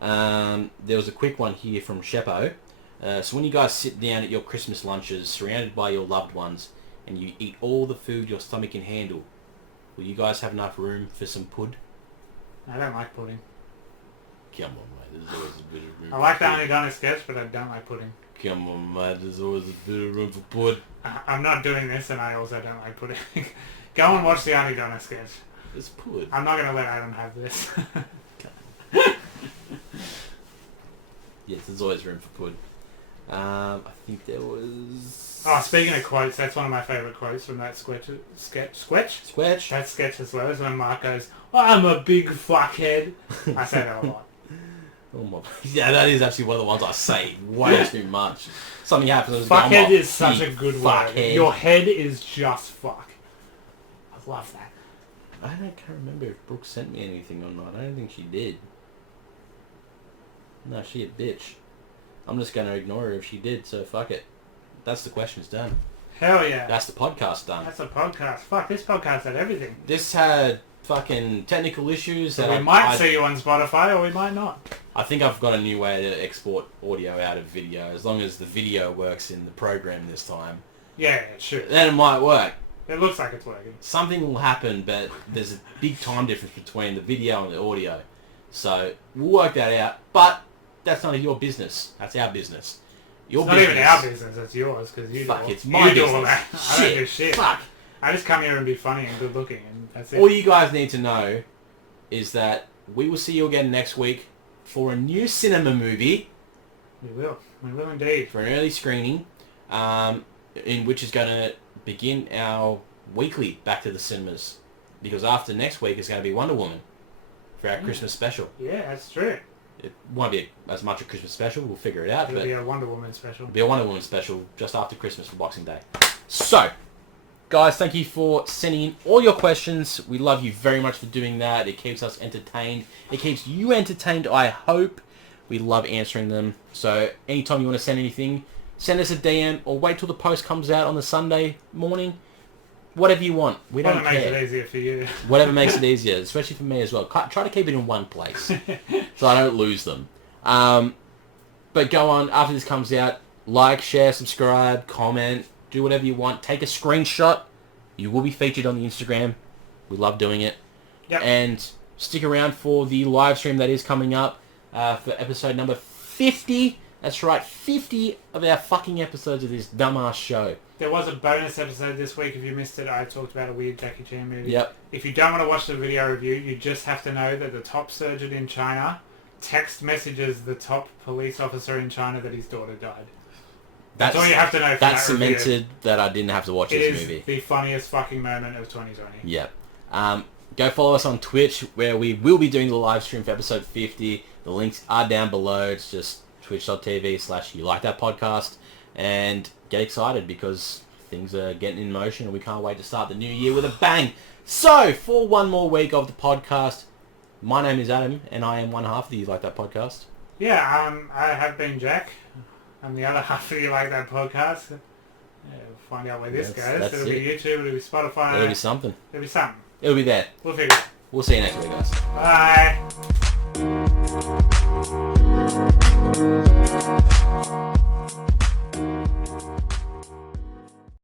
There was a quick one here from Sheppo. So when you guys sit down at your Christmas lunches surrounded by your loved ones and you eat all the food your stomach can handle, will you guys have enough room for some pud? I don't like pudding. Come on, mate. There's always a bit of room. I like the Auntie Donna sketch, but I don't like pudding. Come on, mate. There's always a bit of room for pud. I'm not doing this, and I also don't like pudding. Go and watch the Auntie Donna sketch. It's pud. I'm not going to let Adam have this. Yes, there's always room for pud. I think there was Oh, speaking of quotes, that's one of my favourite quotes from that sketch. That sketch as well, is when Mark goes, "I'm a big fuckhead." I say that a lot. Oh my! Yeah, that is actually one of the ones I say way too much. Something happens. Fuckhead is such a good word. Fuckhead. Your head is just fuck. I love that. I can't remember if Brooke sent me anything or not. I don't think she did. No, she a bitch. I'm just going to ignore her if she did, so fuck it. That's the questions done. Hell yeah. That's the podcast done. That's a podcast. Fuck, this podcast had everything. This had fucking technical issues. So we might see you on Spotify or we might not. I think I've got a new way to export audio out of video, as long as the video works in the program this time. Yeah, it should. Then it might work. It looks like it's working. Something will happen, but there's a big time difference between the video and the audio. So we'll work that out. But that's none of your business. That's our business. It's not even our business, it's yours, because you Fuck, do it's my business. all that. I don't do shit. Fuck. I just come here and be funny and good looking, and that's it. All you guys need to know is that we will see you again next week for a new cinema movie. We will. We will indeed. For an early screening, in which is going to begin our weekly back to the cinemas. Because after next week is going to be Wonder Woman for our Christmas special. Yeah, that's true. It won't be as much a Christmas special. We'll figure it out. It'll be a Wonder Woman special. It'll be a Wonder Woman special just after Christmas for Boxing Day. So, guys, thank you for sending in all your questions. We love you very much for doing that. It keeps us entertained. It keeps you entertained, I hope. We love answering them. So, anytime you want to send anything, send us a DM or wait till the post comes out on the Sunday morning. Whatever you want. We don't care. Whatever makes it easier for you. Whatever makes it easier, especially for me as well. Try to keep it in one place so I don't lose them. But go on, after this comes out, like, share, subscribe, comment, do whatever you want. Take a screenshot. You will be featured on the Instagram. We love doing it. Yep. And stick around for the live stream that is coming up for episode number 50. That's right, 50 of our fucking episodes of this dumbass show. There was a bonus episode this week. If you missed it, I talked about a weird Jackie Chan movie. Yep. If you don't want to watch the video review, you just have to know that the top surgeon in China text messages the top police officer in China that his daughter died. That's all you have to know for that cemented review. That I didn't have to watch this movie. It is the funniest fucking moment of 2020. Yep. Go follow us on Twitch, where we will be doing the live stream for episode 50. The links are down below. It's just twitch.tv/YouLikeThatPodcast. And get excited because things are getting in motion and we can't wait to start the new year with a bang. So, for one more week of the podcast, my name is Adam and I am one half of the You Like That Podcast. Yeah, I have been Jack. I'm the other half of You Like That Podcast. Yeah, we'll find out where this goes. It'll be YouTube, it'll be Spotify. It'll be something. It'll be something. It'll be there. We'll figure it out. We'll see you next week, guys. Bye.